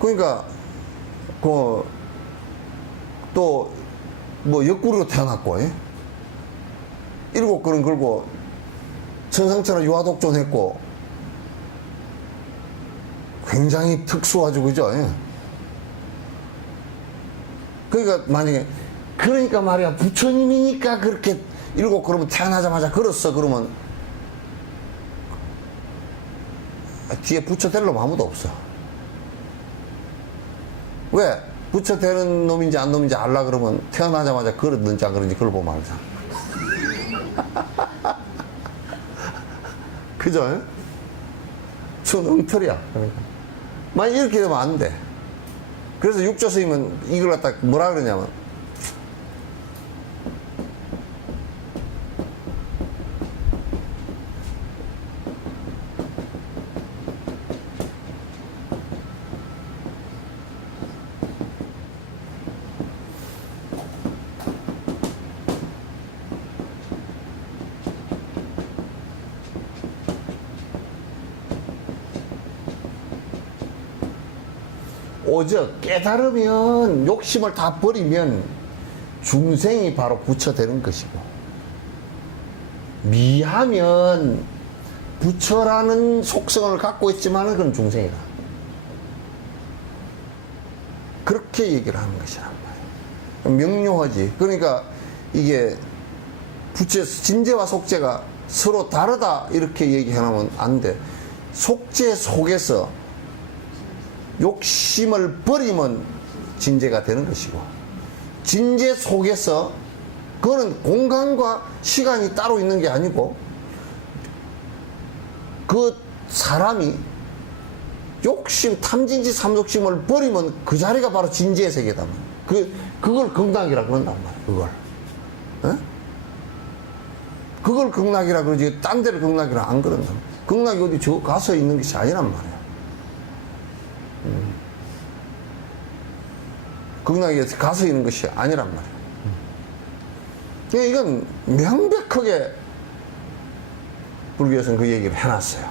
그러니까 또 뭐 옆구리로 태어났고, 7걸음 걸고 천상천하 유아독존했고, 굉장히 특수하죠, 그죠? 그러니까 만약에, 그러니까 말이야, 부처님이니까 그렇게 7걸음을 태어나자마자 걸었어. 그러면 뒤에 부처 될 놈 아무도 없어. 왜? 부처 되는 놈인지 안 놈인지 알라 그러면 태어나자마자 걸었는지 안 걸었는지 그걸 보면 알잖아. 그죠? 전 엉터리야. 그러니까. 만약 이렇게 되면 안 돼. 그래서 육조 스님은 이걸 갖다 뭐라 그러냐면, 오적 깨달으면 욕심을 다 버리면 중생이 바로 부처 되는 것이고, 미하면 부처라는 속성을 갖고 있지만 그건 중생이다. 그렇게 얘기를 하는 것이란 말이에요. 명료하지. 그러니까 이게 부처, 진재와 속재가 서로 다르다 이렇게 얘기하면 안 돼. 속재 속에서 욕심을 버리면 진재가 되는 것이고, 진재 속에서 그거는 공간과 시간이 따로 있는 게 아니고 그 사람이 욕심, 탐진치 삼욕심을 버리면 그 자리가 바로 진재의 세계다. 그걸 극락이라 그런단 말이야. 그걸. 에? 그걸 극락이라 그러지 딴 데를 극락이라 안 그런다. 극락이 어디 저 가서 있는 것이 아니란 말이야. 극락에 가서 있는 것이 아니란 말이야. 그러니까 이건 명백하게 불교에서는 그 얘기를 해놨어요.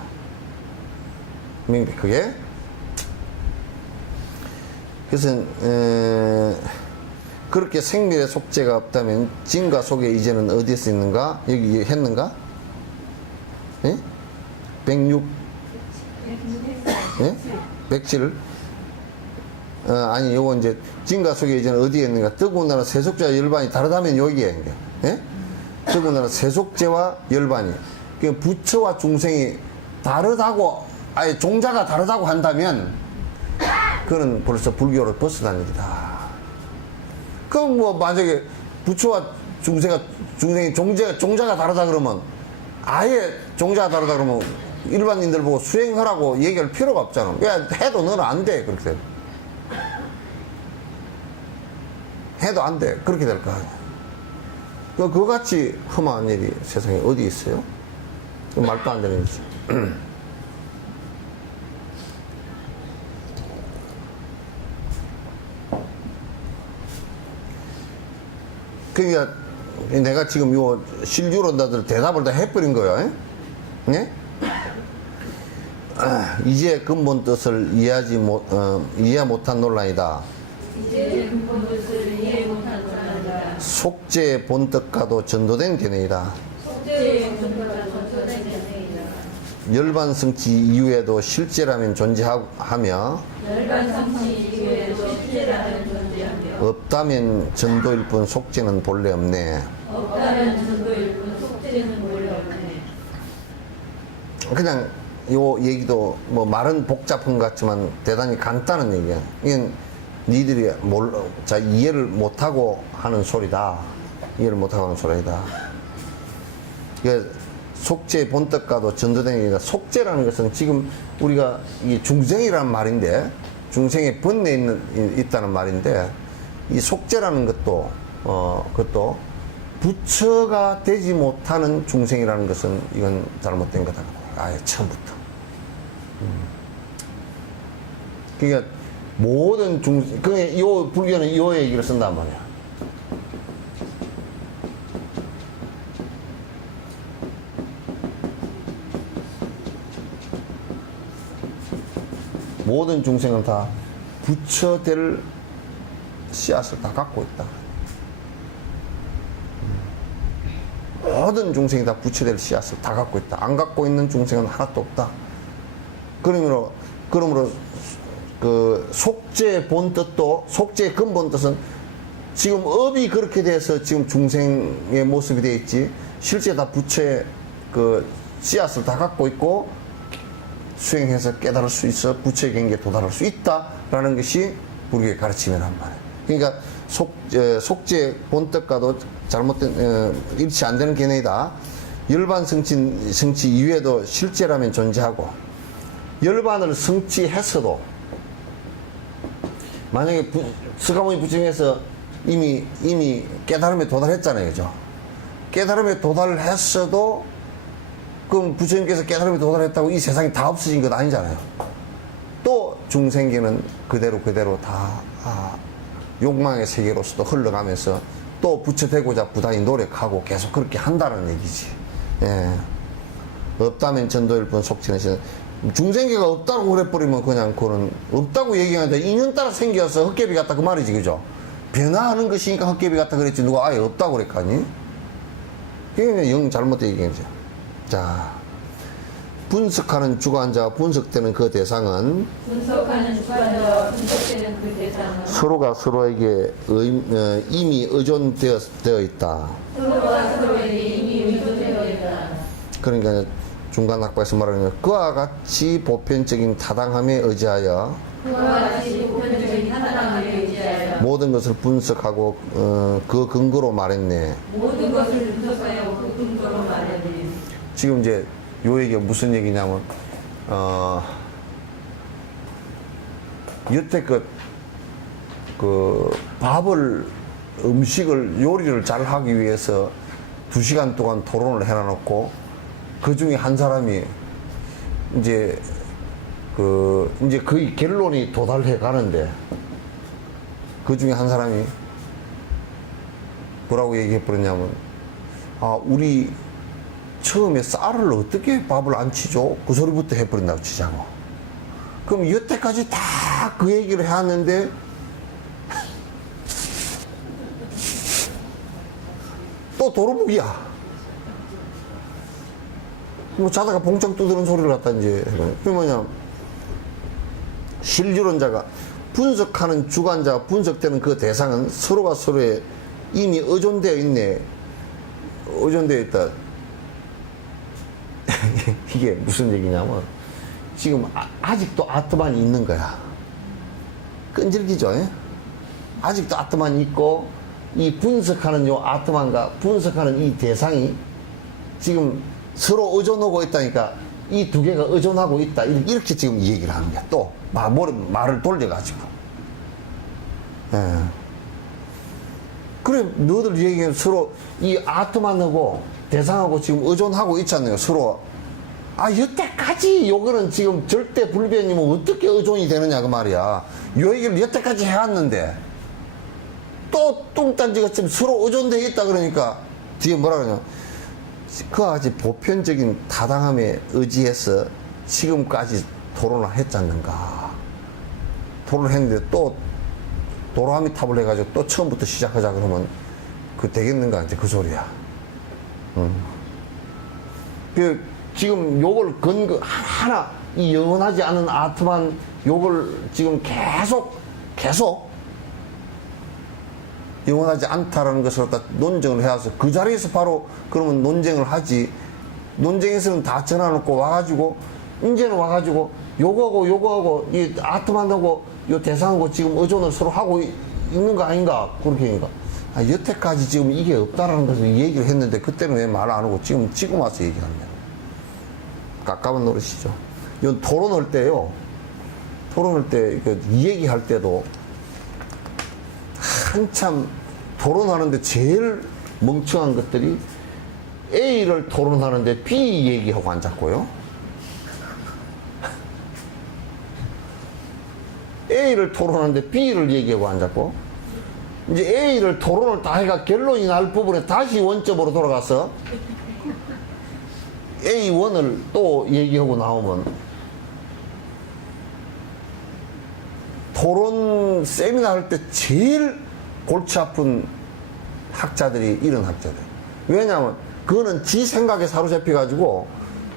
명백하게. 그래서 그렇게 생멸의 속재가 없다면 진과 속의 이제는 어디에서 있는가? 여기 했는가? 예? 106? 예? 107을? 아니, 요거 이제, 진과 속의 이제는 어디에 있는가? 뜨거운 세속제와 열반이 다르다면 여기에, 예? 뜨거운 세속제와 열반이. 그 부처와 중생이 다르다고, 아예 종자가 다르다고 한다면, 그는 벌써 불교를 벗어난 일이다. 그럼 뭐, 만약에 부처와 중생이 종자가 다르다 그러면, 아예 종자가 다르다 그러면, 일반인들 보고 수행하라고 얘기할 필요가 없잖아. 왜 해도 너는 안 돼. 그렇게 돼. 해도 안 돼. 그렇게 될 거 아니야. 그같이 험한 일이 세상에 어디 있어요? 말도 안 되는 일이지. 그러니까 내가 지금 요 실주론자들 대답을 다 해버린 거야. 네? 이제 근본 뜻을 이해 못한 논란이다. 이제 근본 뜻을 이해 못한 논란이다. 속죄의 본뜻과도 전도된 견해이다. 속죄의 본뜻과 전도된 견해이다. 열반성치 이후에도 실제라면 존재하며 열반성치 이후에도 실제라면 존재하며 없다면 전도일 뿐 속죄는 본래 없네. 없다면 전도일 뿐 속죄는 본래 없네. 그냥 요 얘기도 뭐 말은 복잡한 것 같지만 대단히 간단한 얘기야. 이건 니들이 이해를 못하고 하는 소리다. 이해를 못하고 하는 소리다. 그러니까 속죄의 본뜻과도 전도된 얘기가, 속죄라는 것은 지금 우리가 이 중생이라는 말인데, 중생의 번뇌에 있다는 말인데, 이 속죄라는 것도 그것도 부처가 되지 못하는 중생이라는 것은 이건 잘못된 거다. 아예 처음부터. 그러니까 모든 요 불교는 요 얘기를 쓴단 말이야. 모든 중생은 다 부처 될 씨앗을 다 갖고 있다. 모든 중생이 다 부처 될 씨앗을 다 갖고 있다. 안 갖고 있는 중생은 하나도 없다. 그러므로 그 속죄의 본뜻도, 속죄의 근본 뜻은 지금 업이 그렇게 돼서 지금 중생의 모습이 되어 있지, 실제 다 부처의 그 씨앗을 다 갖고 있고 수행해서 깨달을 수 있어 부처의 경계에 도달할 수 있다라는 것이 불교의 가르침이란 말이에요. 그러니까 속죄의 본뜻과도 잘못된 일치 안 되는 견해이다. 열반 성취 이후에도 실제라면 존재하고, 열반을 성취했어도 만약에 스가모니 부처님께서 이미 깨달음에 도달했잖아요, 그죠? 깨달음에 도달을 했어도 그럼 부처님께서 깨달음에 도달했다고 이 세상이 다 없어진 것 아니잖아요. 또 중생계는 그대로 다 욕망의 세계로서도 흘러가면서 또 부처 되고자 부단히 노력하고 계속 그렇게 한다는 얘기지. 예. 없다면 전도일 뿐 속죄는 중생계가 없다고 그래버리면 그냥 그거는 없다고 얘기하는데 인연 따라 생겨서 헛개비 같다 그 말이지, 그죠? 변화하는 것이니까 헛개비 같다 그랬지 누가 아예 없다고 그랬까니? 그게 영 잘못된 얘기죠. 자, 분석하는 주관자와 분석되는 그 대상은 분석하는 주관자와 분석되는 그 대상은 서로가 서로에게 이미 의존되어 있다. 서로가 서로에게 이미 의존되어 있다. 그러니까 중간 학과에서 말하는 그와 같이 보편적인 타당함에 의지하여 그와 같이 보편적인 타당함에 의지하여 모든 것을 분석하고 그 근거로 말했네. 모든 것을 분석하여 그 근거로 말하니 지금 이제 요 얘기가 무슨 얘기냐면 여태껏 그 밥을 음식을 요리를 잘 하기 위해서 2시간 동안 토론을 해놔놓고 그 중에 한 사람이 이제 이제 거의 결론이 도달해 가는데 그 중에 한 사람이 뭐라고 얘기해 버렸냐면 우리 처음에 쌀을 어떻게 밥을 안 치죠? 그 소리부터 해버린다고 치자고. 그럼 여태까지 다 그 얘기를 해왔는데 또 도루묵이야. 뭐 자다가 봉창 두드는 소리를 갖다 이제 그게 뭐냐, 실주론자가 분석하는 주관자, 분석되는 그 대상은 서로가 서로에 이미 의존되어 있네. 의존되어 있다. 이게 무슨 얘기냐면 지금 아직도 아트만이 있는 거야. 끈질기죠? 예? 아직도 아트만이 있고 이 분석하는 요 아트만과 분석하는 이 대상이 지금 서로 의존하고 있다니까 이 두 개가 의존하고 있다. 이렇게 지금 얘기를 하는 거야. 또 말을 돌려가지고. 예. 그래 너들 얘기는 서로 이 아트만하고 대상하고 지금 의존하고 있잖아요. 서로. 여태까지 요거는 지금 절대 불변이면 어떻게 의존이 되느냐 그 말이야. 요 얘기를 여태까지 해왔는데 또 뚱딴지가 지금 서로 의존되어 있다 그러니까 뒤에 뭐라 그러냐, 그와 같이 보편적인 타당함에 의지해서 지금까지 토론을 했지 않는가. 토론을 했는데 또 도로함이 탑을 해가지고 또 처음부터 시작하자 그러면 그 되겠는가 이제 그 소리야. 지금 요걸 근거 하나 이 영원하지 않은 아트만 요걸 지금 계속 영원하지 않다라는 것을 갖다 논쟁을 해와서 그 자리에서 바로 그러면 논쟁을 하지. 논쟁에서는 다 전화놓고 와가지고 이제는 와가지고 요거하고 이 아트만하고 요 대상하고 지금 의존을 서로 하고 있는 거 아닌가 그렇게 하니까 여태까지 지금 이게 없다라는 것을 얘기를 했는데 그때는 왜 말 안 하고 지금 와서 얘기하는 거야. 깝깝한 노릇이죠. 이건 토론할 때요. 토론할 때 이 얘기할 때도 한참 토론하는데 제일 멍청한 것들이 A를 토론하는데 B 얘기하고 앉았고요. A를 토론하는데 B를 얘기하고 앉았고, 이제 A를 토론을 다 해가 결론이 날 부분에 다시 원점으로 돌아가서 A1을 또 얘기하고 나오면 토론 세미나 할 때 제일 골치 아픈 학자들이 이런 학자들. 왜냐하면 그거는 지 생각에 사로잡혀가지고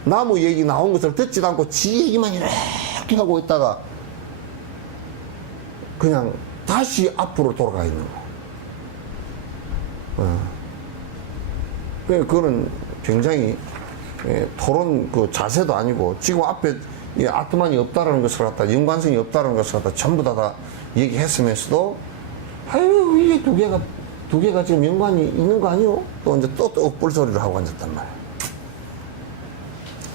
나무 얘기 나온 것을 듣지도 않고 지 얘기만 이렇게 하고 있다가 그냥 다시 앞으로 돌아가 있는 거. 그거는 굉장히 토론 그 자세도 아니고 지금 앞에 이 아트만이 없다라는 것을 갖다 연관성이 없다라는 것을 갖다 전부 다 얘기했으면서도 이게 두 개가 지금 연관이 있는 거 아니요? 또 이제 또 뿔소리를 하고 앉았단 말이야.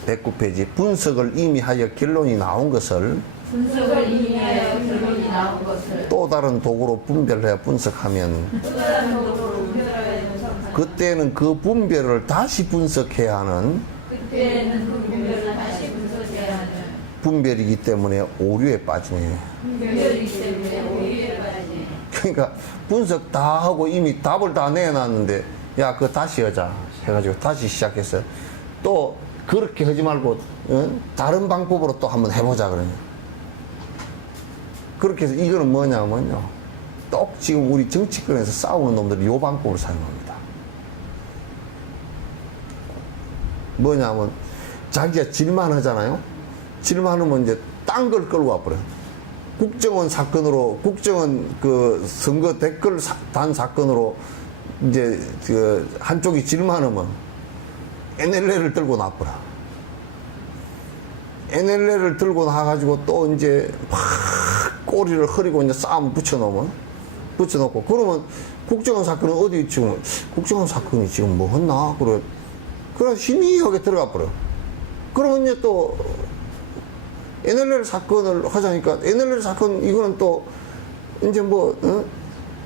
109페이지 분석을 이미 하여 결론이 나온 것을 분석을 이미 하여 결론이 나온 것을 또 다른 도구로 분별해 분석하면 또 다른 도구로 분별하여 분석하는 그때는 그 분별을 다시 분석해야 하는 그때는 그 분별을 다시 분석해야 하는 분별이기 때문에 오류에 빠지네. 분별이기 때문에 오류에 빠지네. 그러니까 분석 다 하고 이미 답을 다 내놨는데 야 그거 다시 하자 해가지고 다시 시작해서 또 그렇게 하지 말고 다른 방법으로 또 한번 해보자 그러냐. 그렇게 해서 이거는 뭐냐면요, 똑 지금 우리 정치권에서 싸우는 놈들이 요 방법을 사용합니다. 뭐냐면 자기가 질만 하잖아요. 질만하면 이제 딴 걸 끌고 와버려요. 국정원 사건으로, 국정원 그 선거 댓글 단 사건으로 이제 그 한쪽이 질만하면 NLL을 들고 나버려. NLL을 들고 나가지고 또 이제 막 꼬리를 흐리고 이제 싸움 붙여놓고, 그러면 국정원 사건은 어디 지금, 국정원 사건이 지금 뭐 했나? 그래 희미하게 들어가 버려. 그러면 이제 또 NLL 사건을 하자니까, NLL 사건 이거는 또 이제 뭐,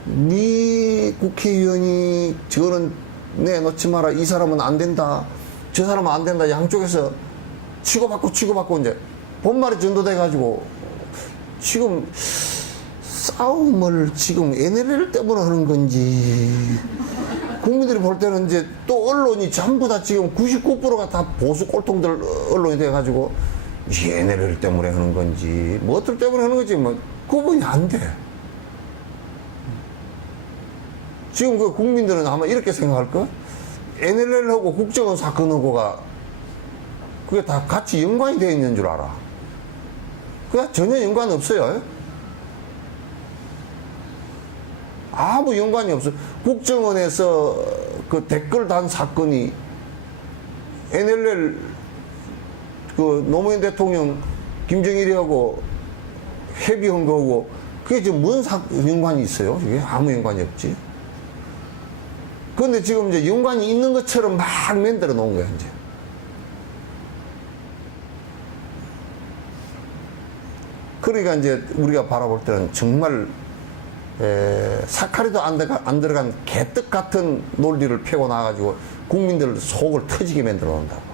네 국회의원이 저거는 내놓지 마라, 이 사람은 안 된다, 저 사람은 안 된다, 양쪽에서 치고받고 이제 본말이 전도돼가지고 지금 싸움을 지금 NLL 때문에 하는 건지, 국민들이 볼 때는 이제 또 언론이 전부 다 지금 99%가 다 보수 꼴통들 언론이 돼가지고 이 NLL 때문에 하는 건지, 뭐 어떨 때문에 하는 건지 뭐 구분이 안 돼. 지금 그 국민들은 아마 이렇게 생각할 거, NLL하고 국정원 사건하고가 그게 다 같이 연관이 되어 있는 줄 알아. 그게 전혀 연관 없어요. 아무 연관이 없어. 국정원에서 그 댓글 단 사건이 NLL 그 노무현 대통령 김정일이하고 협의한 거고, 그게 지금 뭔 연관이 있어요? 이게 아무 연관이 없지. 그런데 지금 이제 연관이 있는 것처럼 막 만들어 놓은 거야, 이제. 그러니까 이제 우리가 바라볼 때는 정말 사카리도 안 들어간 개떡 같은 논리를 펴고 나가지고 국민들 속을 터지게 만들어 놓는다고.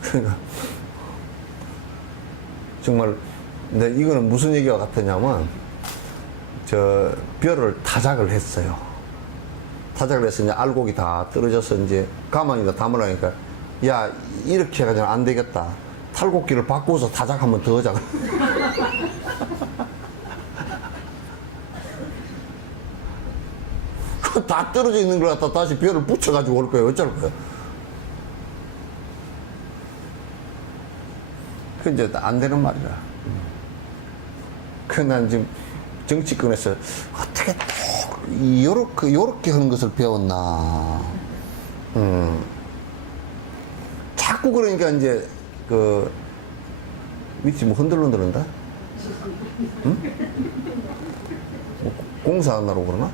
그러니까 정말 근데 이거는 무슨 얘기가 같았냐면, 저 벼를 타작을 했어요. 타작을 해서 이제 알곡이 다 떨어져서 이제 가만히 담으라니까, 야 이렇게 해가지고 안 되겠다, 탈곡기를 바꾸어서 타작 한번 더 하자. 다 떨어져 있는 걸 갖다 다시 벼를 붙여가지고 올 거예요. 어쩔 거예요. 그 이제 안 되는 말이라. 그 난 지금 정치권에서 어떻게 또 요렇게 하는 것을 배웠나. 자꾸 그러니까 이제 그 밑이 뭐 흔들흔들한다? 응? 뭐 공사하느라고 그러나?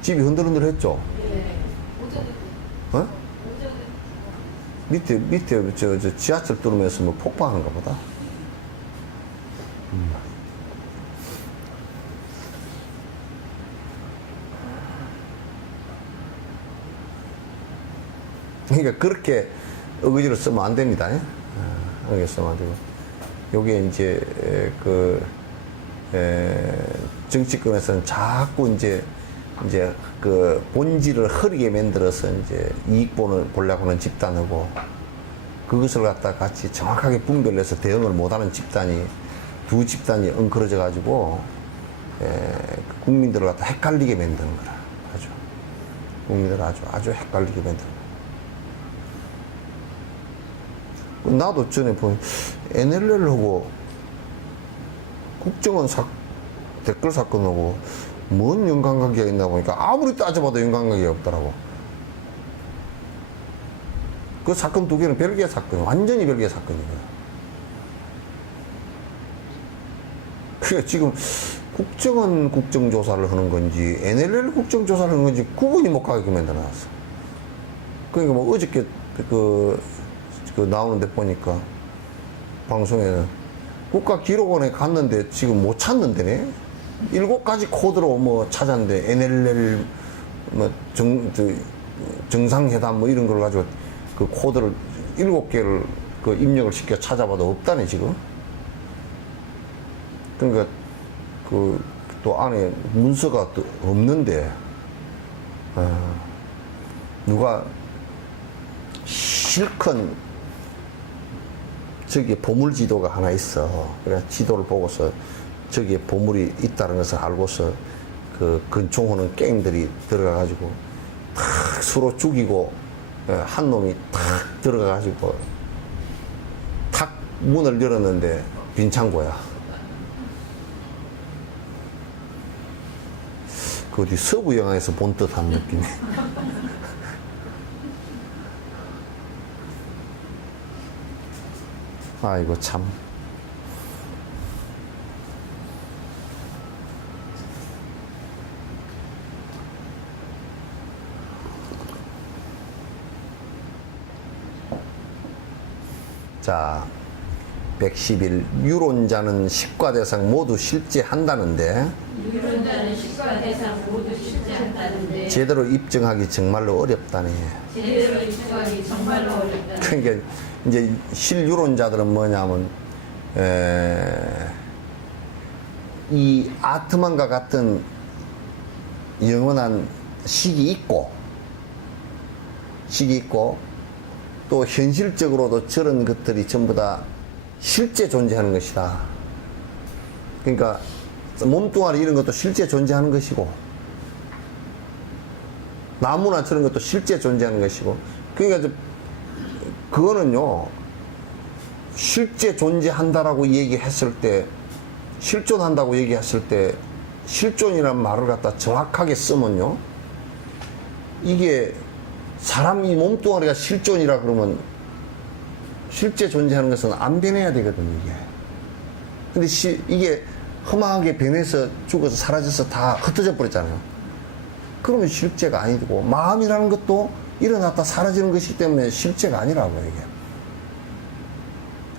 집이 흔들흔들했죠? 어? 밑에 저 지하철 뚫으면서 뭐 폭발하는가 보다. 그러니까 그렇게 어거지로 쓰면 안 됩니다. 어거지 쓰면 안 되고. 요게 이제 정치권에서는 자꾸 이제 그 본질을 흐리게 만들어서 이제 이익본을 보려고 하는 집단하고, 그것을 갖다 같이 정확하게 분별해서 대응을 못하는 집단이, 두 집단이 엉클어져 가지고 국민들을 갖다 헷갈리게 만드는 거라. 아주 국민들을 아주 헷갈리게 만드는. 나도 전에 보면 NLL하고 국정원 댓글 사건하고 뭔 연관관계가 있나 보니까 아무리 따져봐도 연관관계가 없더라고. 그 사건 두 개는 별개의 사건, 완전히 별개의 사건이거든. 그러니까 지금 국정원 국정조사를 하는 건지 NLL 국정조사를 하는 건지 구분이 못 가게 만들어놨어. 그러니까 뭐 어저께 그 나오는데 보니까 방송에는 국가기록원에 갔는데 지금 못 찾는데네. 7가지 코드로 뭐 찾았는데 NLL 뭐 정상회담 뭐 이런 걸 가지고 그 코드를 7개를 그 입력을 시켜 찾아봐도 없다네 지금. 그러니까 그 또 안에 문서가 또 없는데 누가 실컷 저기에 보물 지도가 하나 있어. 그래 지도를 보고서 저기에 보물이 있다는 것을 알고서 그 근총호는 갱들이 들어가가지고 탁 서로 죽이고 한 놈이 탁 들어가가지고 탁 문을 열었는데 빈 창고야. 그 어디 서부 영화에서 본 듯한 느낌이. 아이고 참. 자, 111 유론자는 식과 대상 모두 실제한다는데 유론자는 식과 대상 모두 실제한다는데 제대로 입증하기 정말로 어렵다네. 제대로 입증하기 정말로 어렵다. 그러니까 이제 실유론자들은 뭐냐면 이 아트만과 같은 영원한 식이 있고 또 현실적으로도 저런 것들이 전부 다 실제 존재하는 것이다. 그러니까 몸뚱아리 이런 것도 실제 존재하는 것이고 나무나 저런 것도 실제 존재하는 것이고 그러니까 그거는요 실제 존재한다라고 얘기했을 때 실존한다고 얘기했을 때 실존이라는 말을 갖다 정확하게 쓰면요 이게 사람이 몸뚱아리가 실존이라 그러면 실제 존재하는 것은 안 변해야 되거든요, 이게. 근데 이게 허망하게 변해서 죽어서 사라져서 다 흩어져 버렸잖아요. 그러면 실제가 아니고, 마음이라는 것도 일어났다 사라지는 것이기 때문에 실제가 아니라고요, 이게.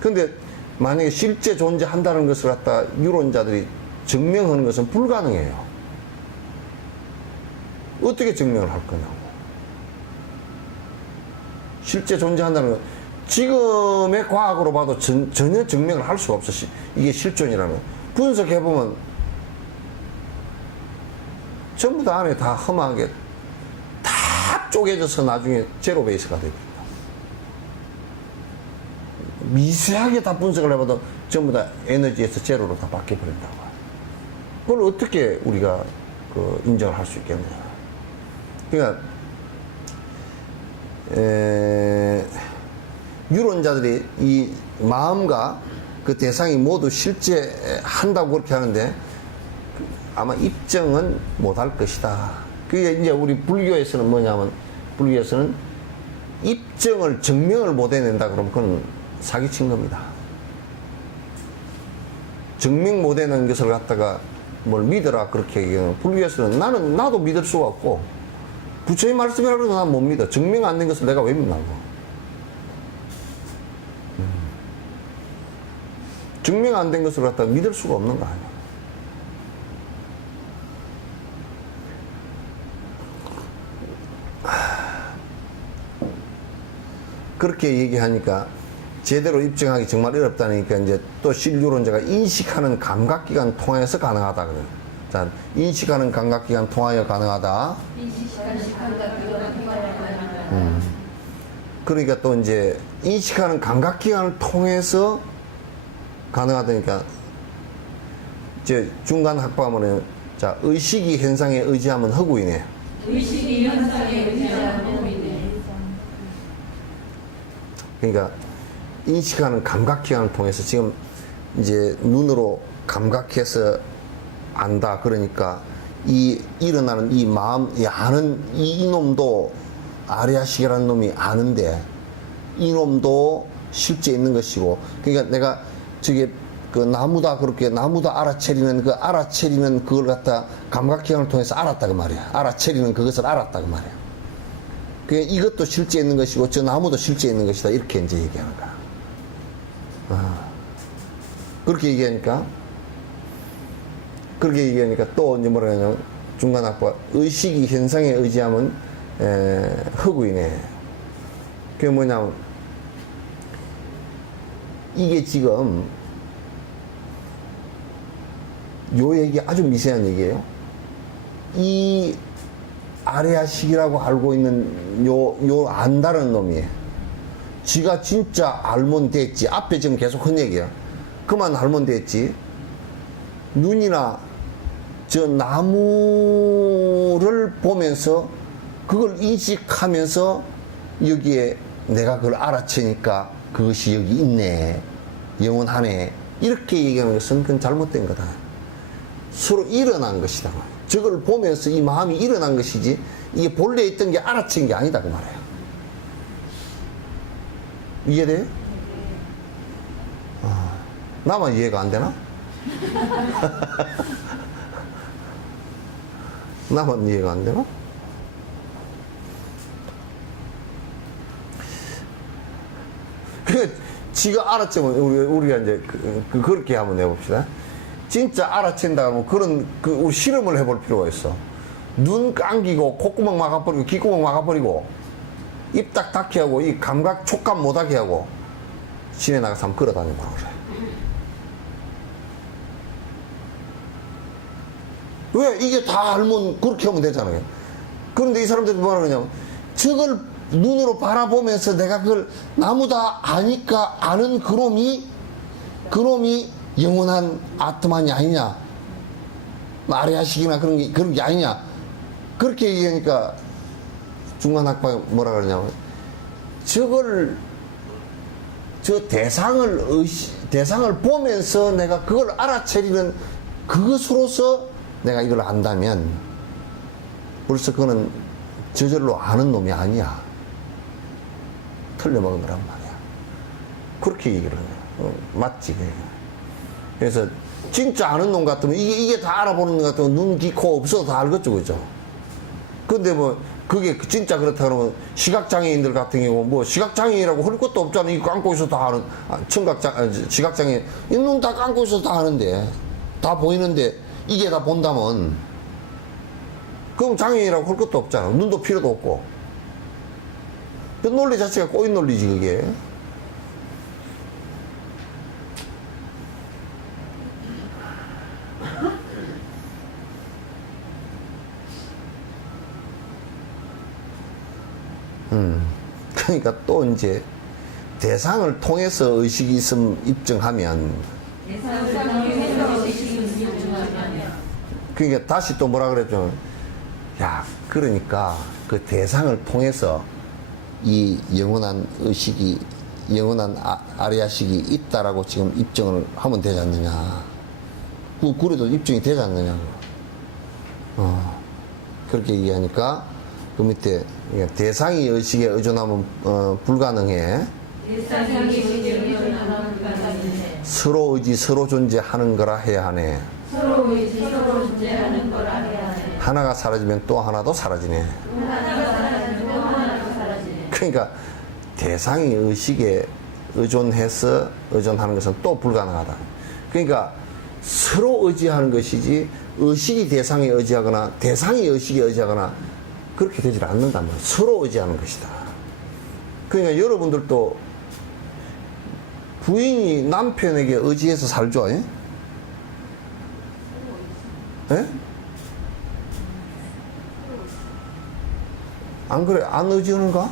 근데 만약에 실제 존재한다는 것을 갖다 유론자들이 증명하는 것은 불가능해요. 어떻게 증명을 할 거냐고. 실제 존재한다는 건 지금의 과학으로 봐도 전혀 증명을 할 수가 없어. 이게 실존이라면. 분석해보면 전부 다 안에 다 험하게 다 쪼개져서 나중에 제로 베이스가 됩니다. 미세하게 다 분석을 해봐도 전부 다 에너지에서 제로로 다 바뀌어버린다고. 그걸 어떻게 우리가 인정을 할 수 있겠느냐. 그러니까 유론자들이 이 마음과 그 대상이 모두 실제한다고 그렇게 하는데 아마 입증은 못할 것이다. 그게 이제 우리 불교에서는 뭐냐면 불교에서는 입증을 증명을 못 해낸다 그러면 그건 사기친 겁니다. 증명 못 해낸 것을 갖다가 뭘 믿어라 그렇게 얘기하면 불교에서는 나도 믿을 수가 없고 부처의 말씀이라고 해도 난 못 믿어. 증명 안 된 것을 내가 왜 믿나고. 증명 안 된 것을 갖다가 믿을 수가 없는 거 아니야. 그렇게 얘기하니까 제대로 입증하기 정말 어렵다니까 이제 또 실유론자가 인식하는 감각기관 통해서 가능하다 그래요. 자, 인식하는 감각기관 통하여 가능하다. 그러니까 또 이제 인식하는 감각기관을 통해서 가능하다니까 이제 중간 학부하면은 자 의식이 현상에 의지하면 허구이네. 의식이 현상에 의지하는 허구이네. 그러니까 인식하는 감각기관을 통해서 지금 이제 눈으로 감각해서 안다. 그러니까 이 일어나는 이 마음, 이 아는 이놈도 아리아식이라는 놈이 아는데 이놈도 실제 있는 것이고 그러니까 내가 저게 그 나무다 그렇게 나무다 알아채리는 그 알아채리는 그걸 갖다 감각기관을 통해서 알았다 그 말이야. 알아채리는 그것을 알았다 그 말이야. 그러니까 이것도 실제 있는 것이고 저 나무도 실제 있는 것이다 이렇게 이제 얘기하는 거야. 그렇게 얘기하니까 또 이제 뭐라 하냐면 중간 학부가 의식이 현상에 의지하면 허구이네. 그게 뭐냐면 이게 지금 요 얘기 아주 미세한 얘기예요. 이 아레아식이라고 알고 있는 요 안다는 놈이 지가 진짜 알면 됐지. 앞에 지금 계속 한 얘기야. 그만 알면 됐지. 눈이나 저 나무를 보면서 그걸 인식하면서 여기에 내가 그걸 알아채니까 그것이 여기 있네. 영원하네. 이렇게 얘기하는 것은 그건 잘못된 거다. 서로 일어난 것이다. 저걸 보면서 이 마음이 일어난 것이지 이게 본래 있던 게 알아챈 게 아니다 그 말이에요. 이해돼요? 나만 이해가 안 되나? 나만 이해가 안 되나? 그 지가 알아채면 우리가 이제 그렇게 한번 해봅시다. 진짜 알아챈다 하면 그런 우리 실험을 해볼 필요가 있어. 눈 감기고 콧구멍 막아버리고 귓구멍 막아버리고 입 딱 닫게 하고 이 감각 촉감 못하게 하고 시내 나가서 한번 걸어다녀보라 그래. 왜? 이게 다 알면 그렇게 하면 되잖아요. 그런데 이 사람들이 뭐라 그러냐면 저걸 눈으로 바라보면서 내가 그걸 나무다 아니까 아는 그놈이 영원한 아트만이 아니냐, 아레아식이나 그런 게 아니냐, 그렇게 얘기하니까 중간학파가 뭐라 그러냐면 저 대상을 보면서 내가 그걸 알아채리는 그것으로서 내가 이걸 안다면 벌써 그거는 저절로 아는 놈이 아니야. 틀려먹은 거란 말이야. 그렇게 얘기를 해요. 맞지? 그래서 진짜 아는 놈 같으면 이게 다 알아보는 것 같으면 눈, 귀, 코 없어도 다 알겠죠, 그죠? 근데 뭐 그게 진짜 그렇다 그러면 시각장애인들 같은 경우 뭐 시각장애인이라고 할 것도 없잖아. 이거 감고 있어도 다 아는, 시각장애인 이 눈 다 감고 있어도 다 아는데, 다 보이는데 이게 다 본다면 그럼 장애인이라고 할 것도 없잖아. 눈도 필요도 없고. 그 논리 자체가 꼬인 논리지 그게. 그러니까 또 이제 대상을 통해서 의식이 있음 입증하면, 그러니까 다시 또 뭐라 그랬죠? 야, 그러니까 그 대상을 통해서 이 영원한 의식이, 영원한 아레아식이 있다라고 지금 입증을 하면 되지 않느냐. 그래도 입증이 되지 않느냐고. 그렇게 얘기하니까 그 밑에 대상이 의식에 의존하면 불가능해. 서로 의지 서로 존재하는 거라 해야 하네. 서로 의지 서로 존재하는 거라 해야 하네. 하나가 사라지면 또 하나도 사라지네. 그러니까 대상이 의식에 의존하는 것은 또 불가능하다. 그러니까 서로 의지하는 것이지 의식이 대상에 의지하거나 대상이 의식에 의지하거나 그렇게 되질 않는단 말이야. 서로 의지하는 것이다. 그러니까 여러분들도 부인이 남편에게 의지해서 살죠. 예? 예? 안 그래? 안 의지하는가?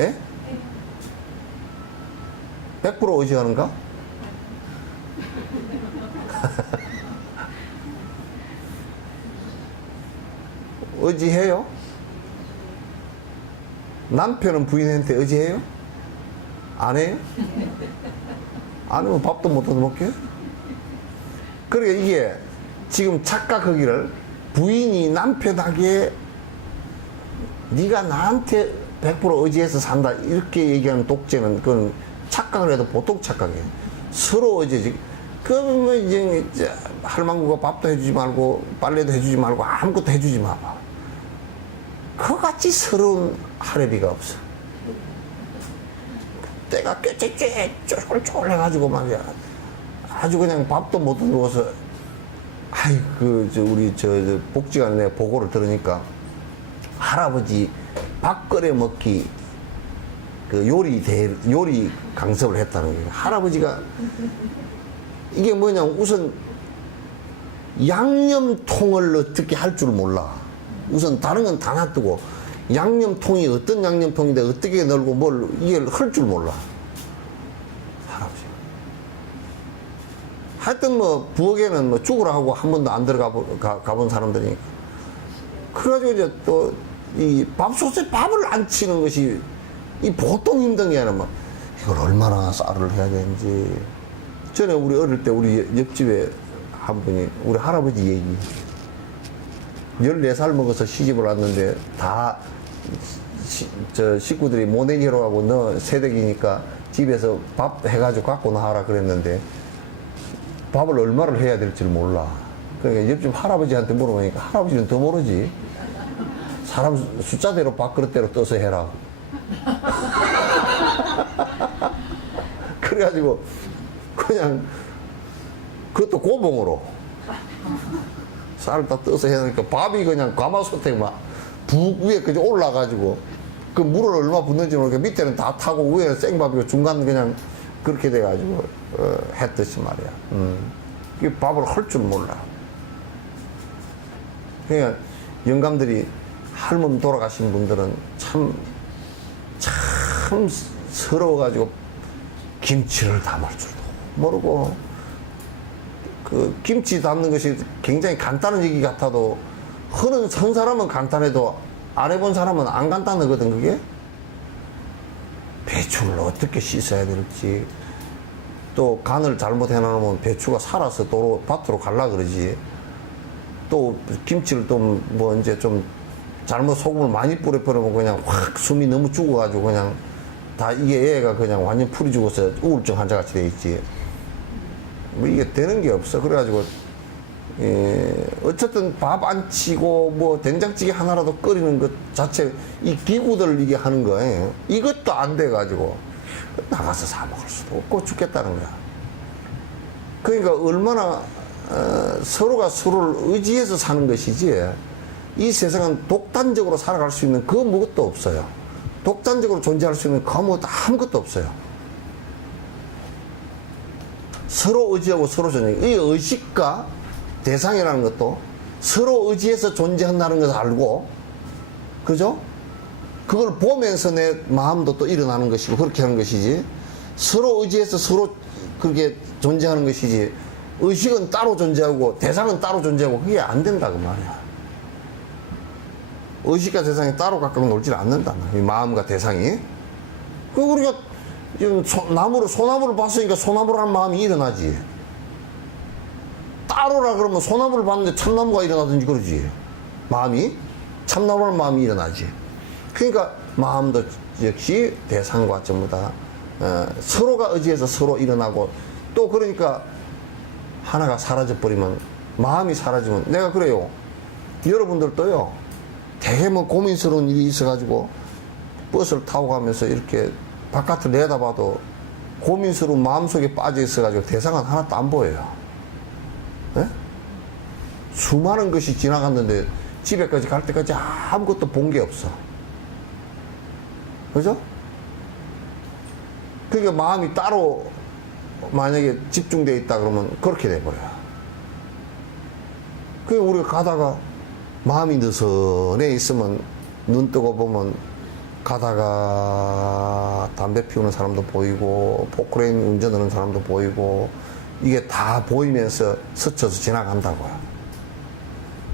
예? 100% 의지하는가? 의지해요? 남편은 부인한테 의지해요? 안 해요? 안 하면 밥도 못 얻어 먹게? 그러니까 이게 지금 착각하기를 부인이 남편에게 네가 나한테 100% 의지해서 산다 이렇게 얘기하는 독재는 그건 착각을 해도 보통 착각이에요. 서로 의지지. 그러면 이제 할망구가 밥도 해주지 말고 빨래도 해주지 말고 아무것도 해주지 마봐. 그같이 서러운 할애비가 없어. 때가 꾀꾀꾀 쫄쫄 해가지고 말이야. 아주 그냥 밥도 못 먹어서 아이 우리 복지관에 내가 보고를 들으니까 할아버지 밥 끓여 먹기 그 요리 강습을 했다는 거예요. 할아버지가 이게 뭐냐면 우선 양념통을 어떻게 할 줄 몰라. 우선 다른 건 다 놔두고 양념통이 어떤 양념통인데 어떻게 널고 뭘 이게 할 줄 몰라. 할아버지. 하여튼 뭐 부엌에는 뭐 죽으라 하고 한 번도 안 가본 사람들이니까. 그래가지고 이제 또 이 밥솥에 밥을 안 치는 것이 이 보통 힘든 게 아니라 막 이걸 얼마나 쌀을 해야 되는지. 전에 우리 어릴 때 우리 옆집에 한 분이 우리 할아버지 얘기. 14살 먹어서 시집을 왔는데 다 식구들이 모내기로 하고 너 새댁이니까 집에서 밥 해가지고 갖고 나와라 그랬는데 밥을 얼마를 해야 될지 몰라. 그러니까 옆집 할아버지한테 물어보니까 할아버지는 더 모르지. 사람 숫자대로 밥그릇대로 떠서 해라. 그래가지고 그냥 그것도 고봉으로 쌀을 다 떠서 해야 되니까 밥이 그냥 가마솥에 막 북 위에 그저 올라가지고 그 물을 얼마 붓는지 모르니까 밑에는 다 타고 위에는 생밥이고 중간 그냥 그렇게 돼가지고 했듯이 말이야. 이 밥을 할 줄 몰라. 그러니까 영감들이 할머니 돌아가신 분들은 참 서러워가지고 김치를 담을 줄도 모르고 그 김치 담는 것이 굉장히 간단한 얘기 같아도 흔한 선 사람은 간단해도 안 해본 사람은 안 간단하거든. 그게 배추를 어떻게 씻어야 될지 또 간을 잘못 해놓으면 배추가 살아서 밭으로 갈라 그러지. 또 김치를 또 뭐 이제 좀 잘못 소금을 많이 뿌려버리면 그냥 확 숨이 너무 죽어가지고 그냥 다 이게 애가 그냥 완전 풀이 죽어서 우울증 환자같이 돼 있지. 뭐 이게 되는 게 없어. 그래가지고 어쨌든 밥 안 치고 뭐 된장찌개 하나라도 끓이는 것 자체 이 기구들 이게 하는 거예요. 이것도 안 돼가지고 나가서 사 먹을 수도 없고 죽겠다는 거야. 그러니까 얼마나 서로가 서로를 의지해서 사는 것이지 이 세상은 독단적으로 살아갈 수 있는 그 무엇도 없어요. 독단적으로 존재할 수 있는 그 아무것도 없어요. 서로 의지하고 서로 존재. 이 의식과 대상이라는 것도 서로 의지해서 존재한다는 것을 알고, 그죠? 그걸 보면서 내 마음도 또 일어나는 것이고 그렇게 하는 것이지. 서로 의지해서 서로 그렇게 존재하는 것이지. 의식은 따로 존재하고 대상은 따로 존재하고 그게 안 된다 그 말이야. 의식과 대상이 따로 각각 놀질 않는다. 이 마음과 대상이. 그 우리가 지금 소나무를 봤으니까 소나무라는 마음이 일어나지. 따로라 그러면 소나무를 봤는데 참나무가 일어나든지 그러지. 마음이 참나무라는 마음이 일어나지. 그러니까 마음도 역시 대상과 전부 다 서로가 의지해서 서로 일어나고 또 그러니까 하나가 사라져버리면 마음이 사라지면 내가 그래요. 여러분들도요. 되게 뭐 고민스러운 일이 있어가지고 버스를 타고 가면서 이렇게 바깥을 내다봐도 고민스러운 마음속에 빠져 있어가지고 대상은 하나도 안 보여요. 네? 수많은 것이 지나갔는데 집에까지 갈 때까지 아무것도 본 게 없어. 그죠? 그러니까 마음이 따로 만약에 집중되어 있다 그러면 그렇게 돼버려요. 그러니까 우리가 가다가 마음이 느슨해 있으면 눈 뜨고 보면 가다가 담배 피우는 사람도 보이고 포크레인 운전하는 사람도 보이고 이게 다 보이면서 스쳐서 지나간다고요.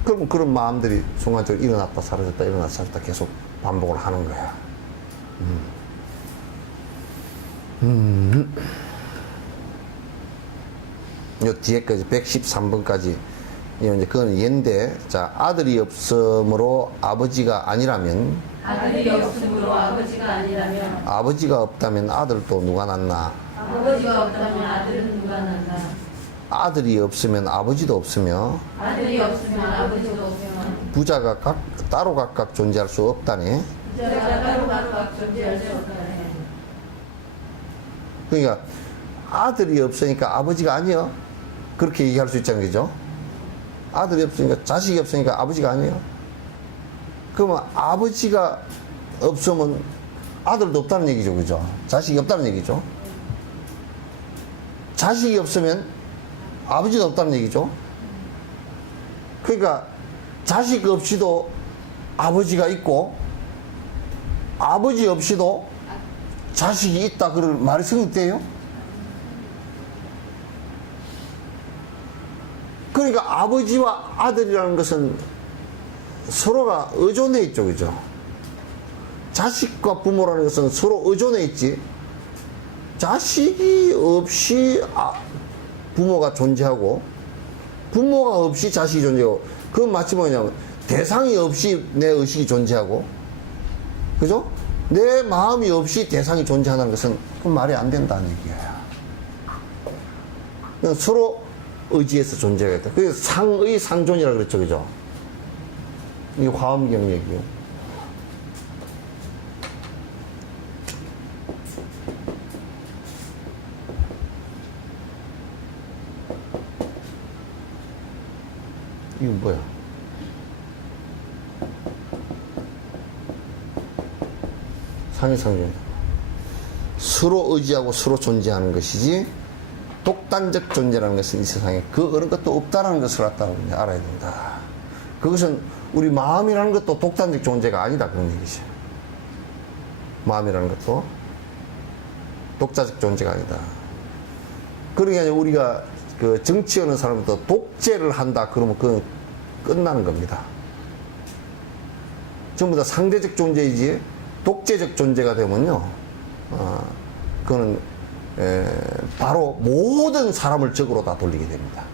그럼 그런 마음들이 순간적으로 일어났다 사라졌다 일어났다 사라졌다 계속 반복을 하는 거야. 요 뒤에까지 113번까지 이제 그건 얘인데, 자, 아들이 없으므로 아버지가 아니라면, 아들이 없으므로 아버지가 아니라면, 아버지가 없다면 아들도 누가 낳나? 아버지가 없다면 아들은 누가 낳나? 아들이 없으면 아버지도 없으며, 아들이 없으면 아버지도 없으면, 부자가 따로 각각 존재할 수 없다네. 부자가 따로 각각 존재할 수 없다네. 그러니까 아들이 없으니까 아버지가 아니여. 그렇게 얘기할 수 있잖아요, 그죠? 아들이 없으니까, 자식이 없으니까 아버지가 아니에요. 그러면 아버지가 없으면 아들도 없다는 얘기죠, 그죠? 자식이 없다는 얘기죠. 자식이 없으면 아버지도 없다는 얘기죠. 그러니까 자식 없이도 아버지가 있고 아버지 없이도 자식이 있다 그럴 말이 성립돼요? 그러니까 아버지와 아들이라는 것은 서로가 의존해 있죠, 그죠? 자식과 부모라는 것은 서로 의존해 있지. 자식이 없이 부모가 존재하고 부모가 없이 자식이 존재하고, 그건 마치 뭐냐면 대상이 없이 내 의식이 존재하고, 그죠? 내 마음이 없이 대상이 존재하는 것은 그건 말이 안 된다는 얘기야. 서로 의지해서 존재하겠다. 그게 상의 상존이라고 그랬죠, 그죠? 이게 화엄경 얘기요. 이건 뭐야? 상해상존이다. 서로 의지하고 서로 존재하는 것이지 독단적 존재라는 것은 이 세상에 그 어느 것도 없다라는 것을 알아야 된다. 그것은 우리 마음이라는 것도 독단적 존재가 아니다, 그런 얘기죠. 마음이라는 것도 독자적 존재가 아니다. 그러니까 우리가 그 정치하는 사람도 독재를 한다 그러면 그건 끝나는 겁니다. 전부 다 상대적 존재이지 독재적 존재가 되면요, 그거는 바로 모든 사람을 적으로 다 돌리게 됩니다.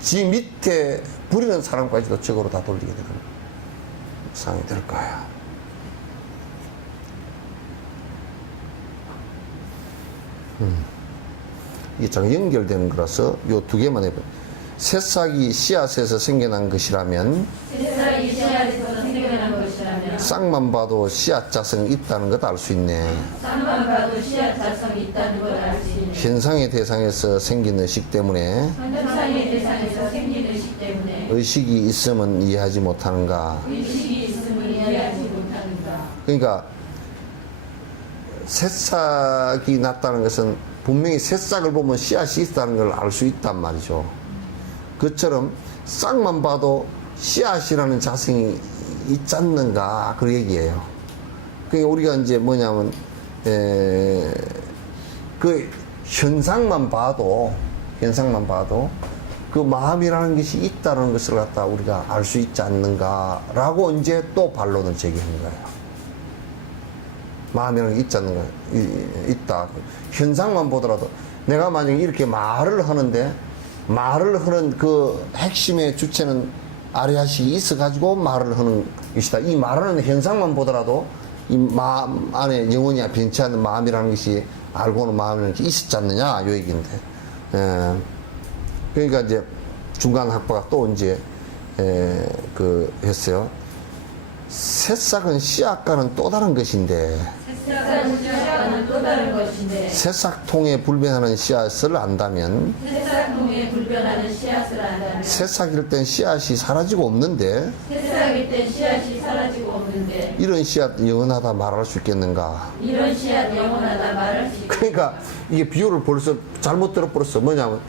지 밑에 부리는 사람까지도 적으로 다 돌리게 되는 상황이 될 거야. 이게 참 연결되는 거라서 요 두 개만 해봐요. 새싹이 씨앗에서 생겨난 것이라면, 새싹이 씨앗에서 생겨난 것이라면 싹만 봐도 씨앗 자성이 있다는 것 알 수 있네. 쌍만 봐도 씨앗 자성이 있다는 걸 알 수 있는 현상의 대상에서 생긴 의식 때문에 현상의 대상에서 생긴 의식 때문에 의식이 있으면 이해하지 못하는가. 의식이 있음을 이해하지 못하는가. 그러니까 새싹이 났다는 것은 분명히 새싹을 보면 씨앗이 있다는 걸 알 수 있단 말이죠. 그처럼 싹만 봐도 씨앗이라는 자성이 있지 않는가, 그 얘기예요. 그러니까 우리가 이제 뭐냐면 그 현상만 봐도 그 마음이라는 것이 있다는 것을 갖다 우리가 알 수 있지 않는가라고 이제 또 반론을 제기하는 거예요. 마음이라는 게 있지 않는가, 있다. 현상만 보더라도 내가 만약에 이렇게 말을 하는데 말을 하는 그 핵심의 주체는 아리아식이 있어가지고 말을 하는 것이다. 이 말하는 현상만 보더라도 이 마음 안에 영원히 변치 않는 마음이라는 것이 알고는 마음이라는 게 있었지 않느냐, 요 얘기인데. 그러니까 이제 중간 학파가 또 이제 했어요. 새싹은 씨앗과는 또 다른 것인데, 새싹은 씨앗과는 또 다른 것인데 새싹통에 불변하는 씨앗을 안다면, 새싹통에 불변하는 씨앗을 안다면 새싹일 땐 씨앗이 사라지고 없는데 새싹일 땐 씨앗이 사라지고 없는데 이런 씨앗 영원하다 말할 수 있겠는가? 이런 씨앗 영원하다 말할 수 있겠는가. 그러니까 이게 비유를 벌써 잘못 들어버렸어. 뭐냐면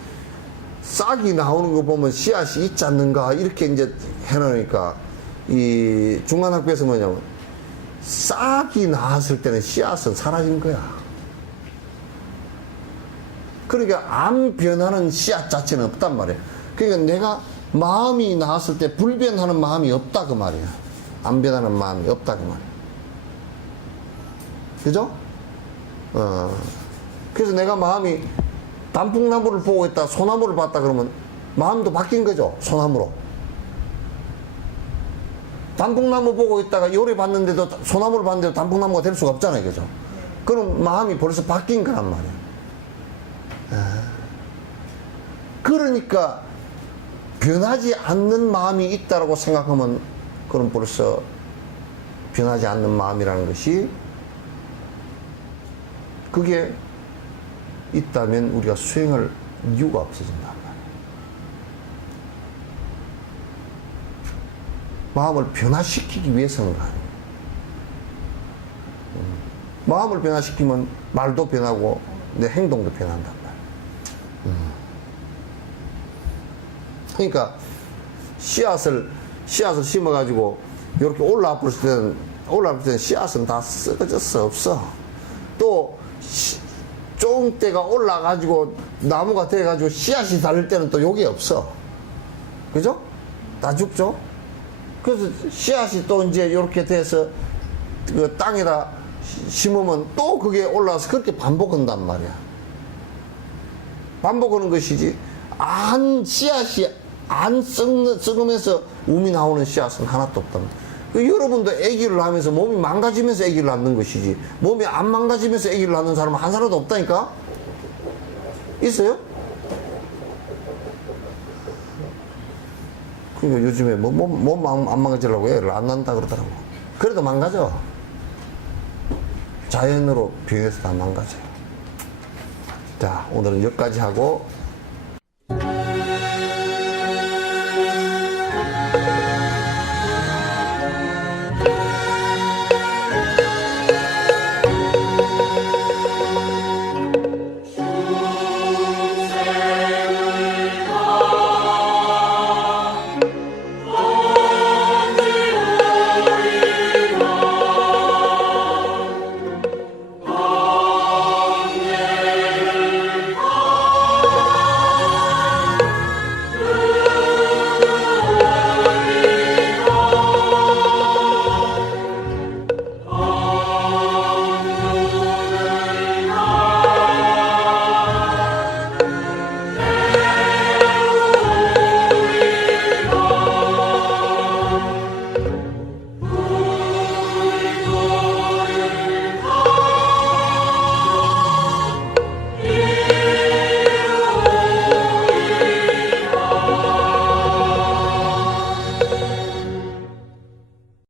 싹이 나오는 거 보면 씨앗이 있지 않는가, 이렇게 이제 해놓으니까 이 중간학교에서 뭐냐면 싹이 나왔을 때는 씨앗은 사라진 거야. 그러니까 안 변하는 씨앗 자체는 없단 말이야. 그러니까 내가 마음이 나왔을 때 불변하는 마음이 없다 그 말이야. 안 변하는 마음이 없다 그 말이야. 그죠? 그래서 내가 마음이 단풍나무를 보고 있다, 소나무를 봤다 그러면 마음도 바뀐 거죠. 소나무로. 단풍나무 보고 있다가 요리 봤는데도, 소나무를 봤는데도 단풍나무가 될 수가 없잖아요. 그죠? 그럼 마음이 벌써 바뀐 거란 말이에요. 그러니까 변하지 않는 마음이 있다라고 생각하면 그럼 벌써 변하지 않는 마음이라는 것이, 그게 있다면 우리가 수행할 이유가 없어진단 말이에요. 마음을 변화시키기 위해서는 거 아니에요. 마음을 변화시키면 말도 변하고 내 행동도 변한단 말이에요. 그러니까 씨앗을 심어가지고 이렇게 올라왔을 때는 씨앗은 다 썩어졌어. 없어. 또 쫑대가 올라가지고 나무가 돼가지고 씨앗이 달릴 때는 또 여기 없어. 그죠? 다 죽죠? 그래서 씨앗이 또 이제 이렇게 돼서 그 땅에다 심으면 또 그게 올라와서 그렇게 반복한단 말이야. 반복하는 것이지, 씨앗이 안 썩으면서 움이 나오는 씨앗은 하나도 없단 말이야. 여러분도 아기를 하면서 몸이 망가지면서 아기를 낳는 것이지, 몸이 안 망가지면서 아기를 낳는 사람은 한 사람도 없다니까? 있어요? 그러니까 요즘에 몸 안 망가지려고 애를 안 낳는다 그러더라고. 그래도 망가져. 자연으로 병해서 다 망가져요. 자, 오늘은 여기까지 하고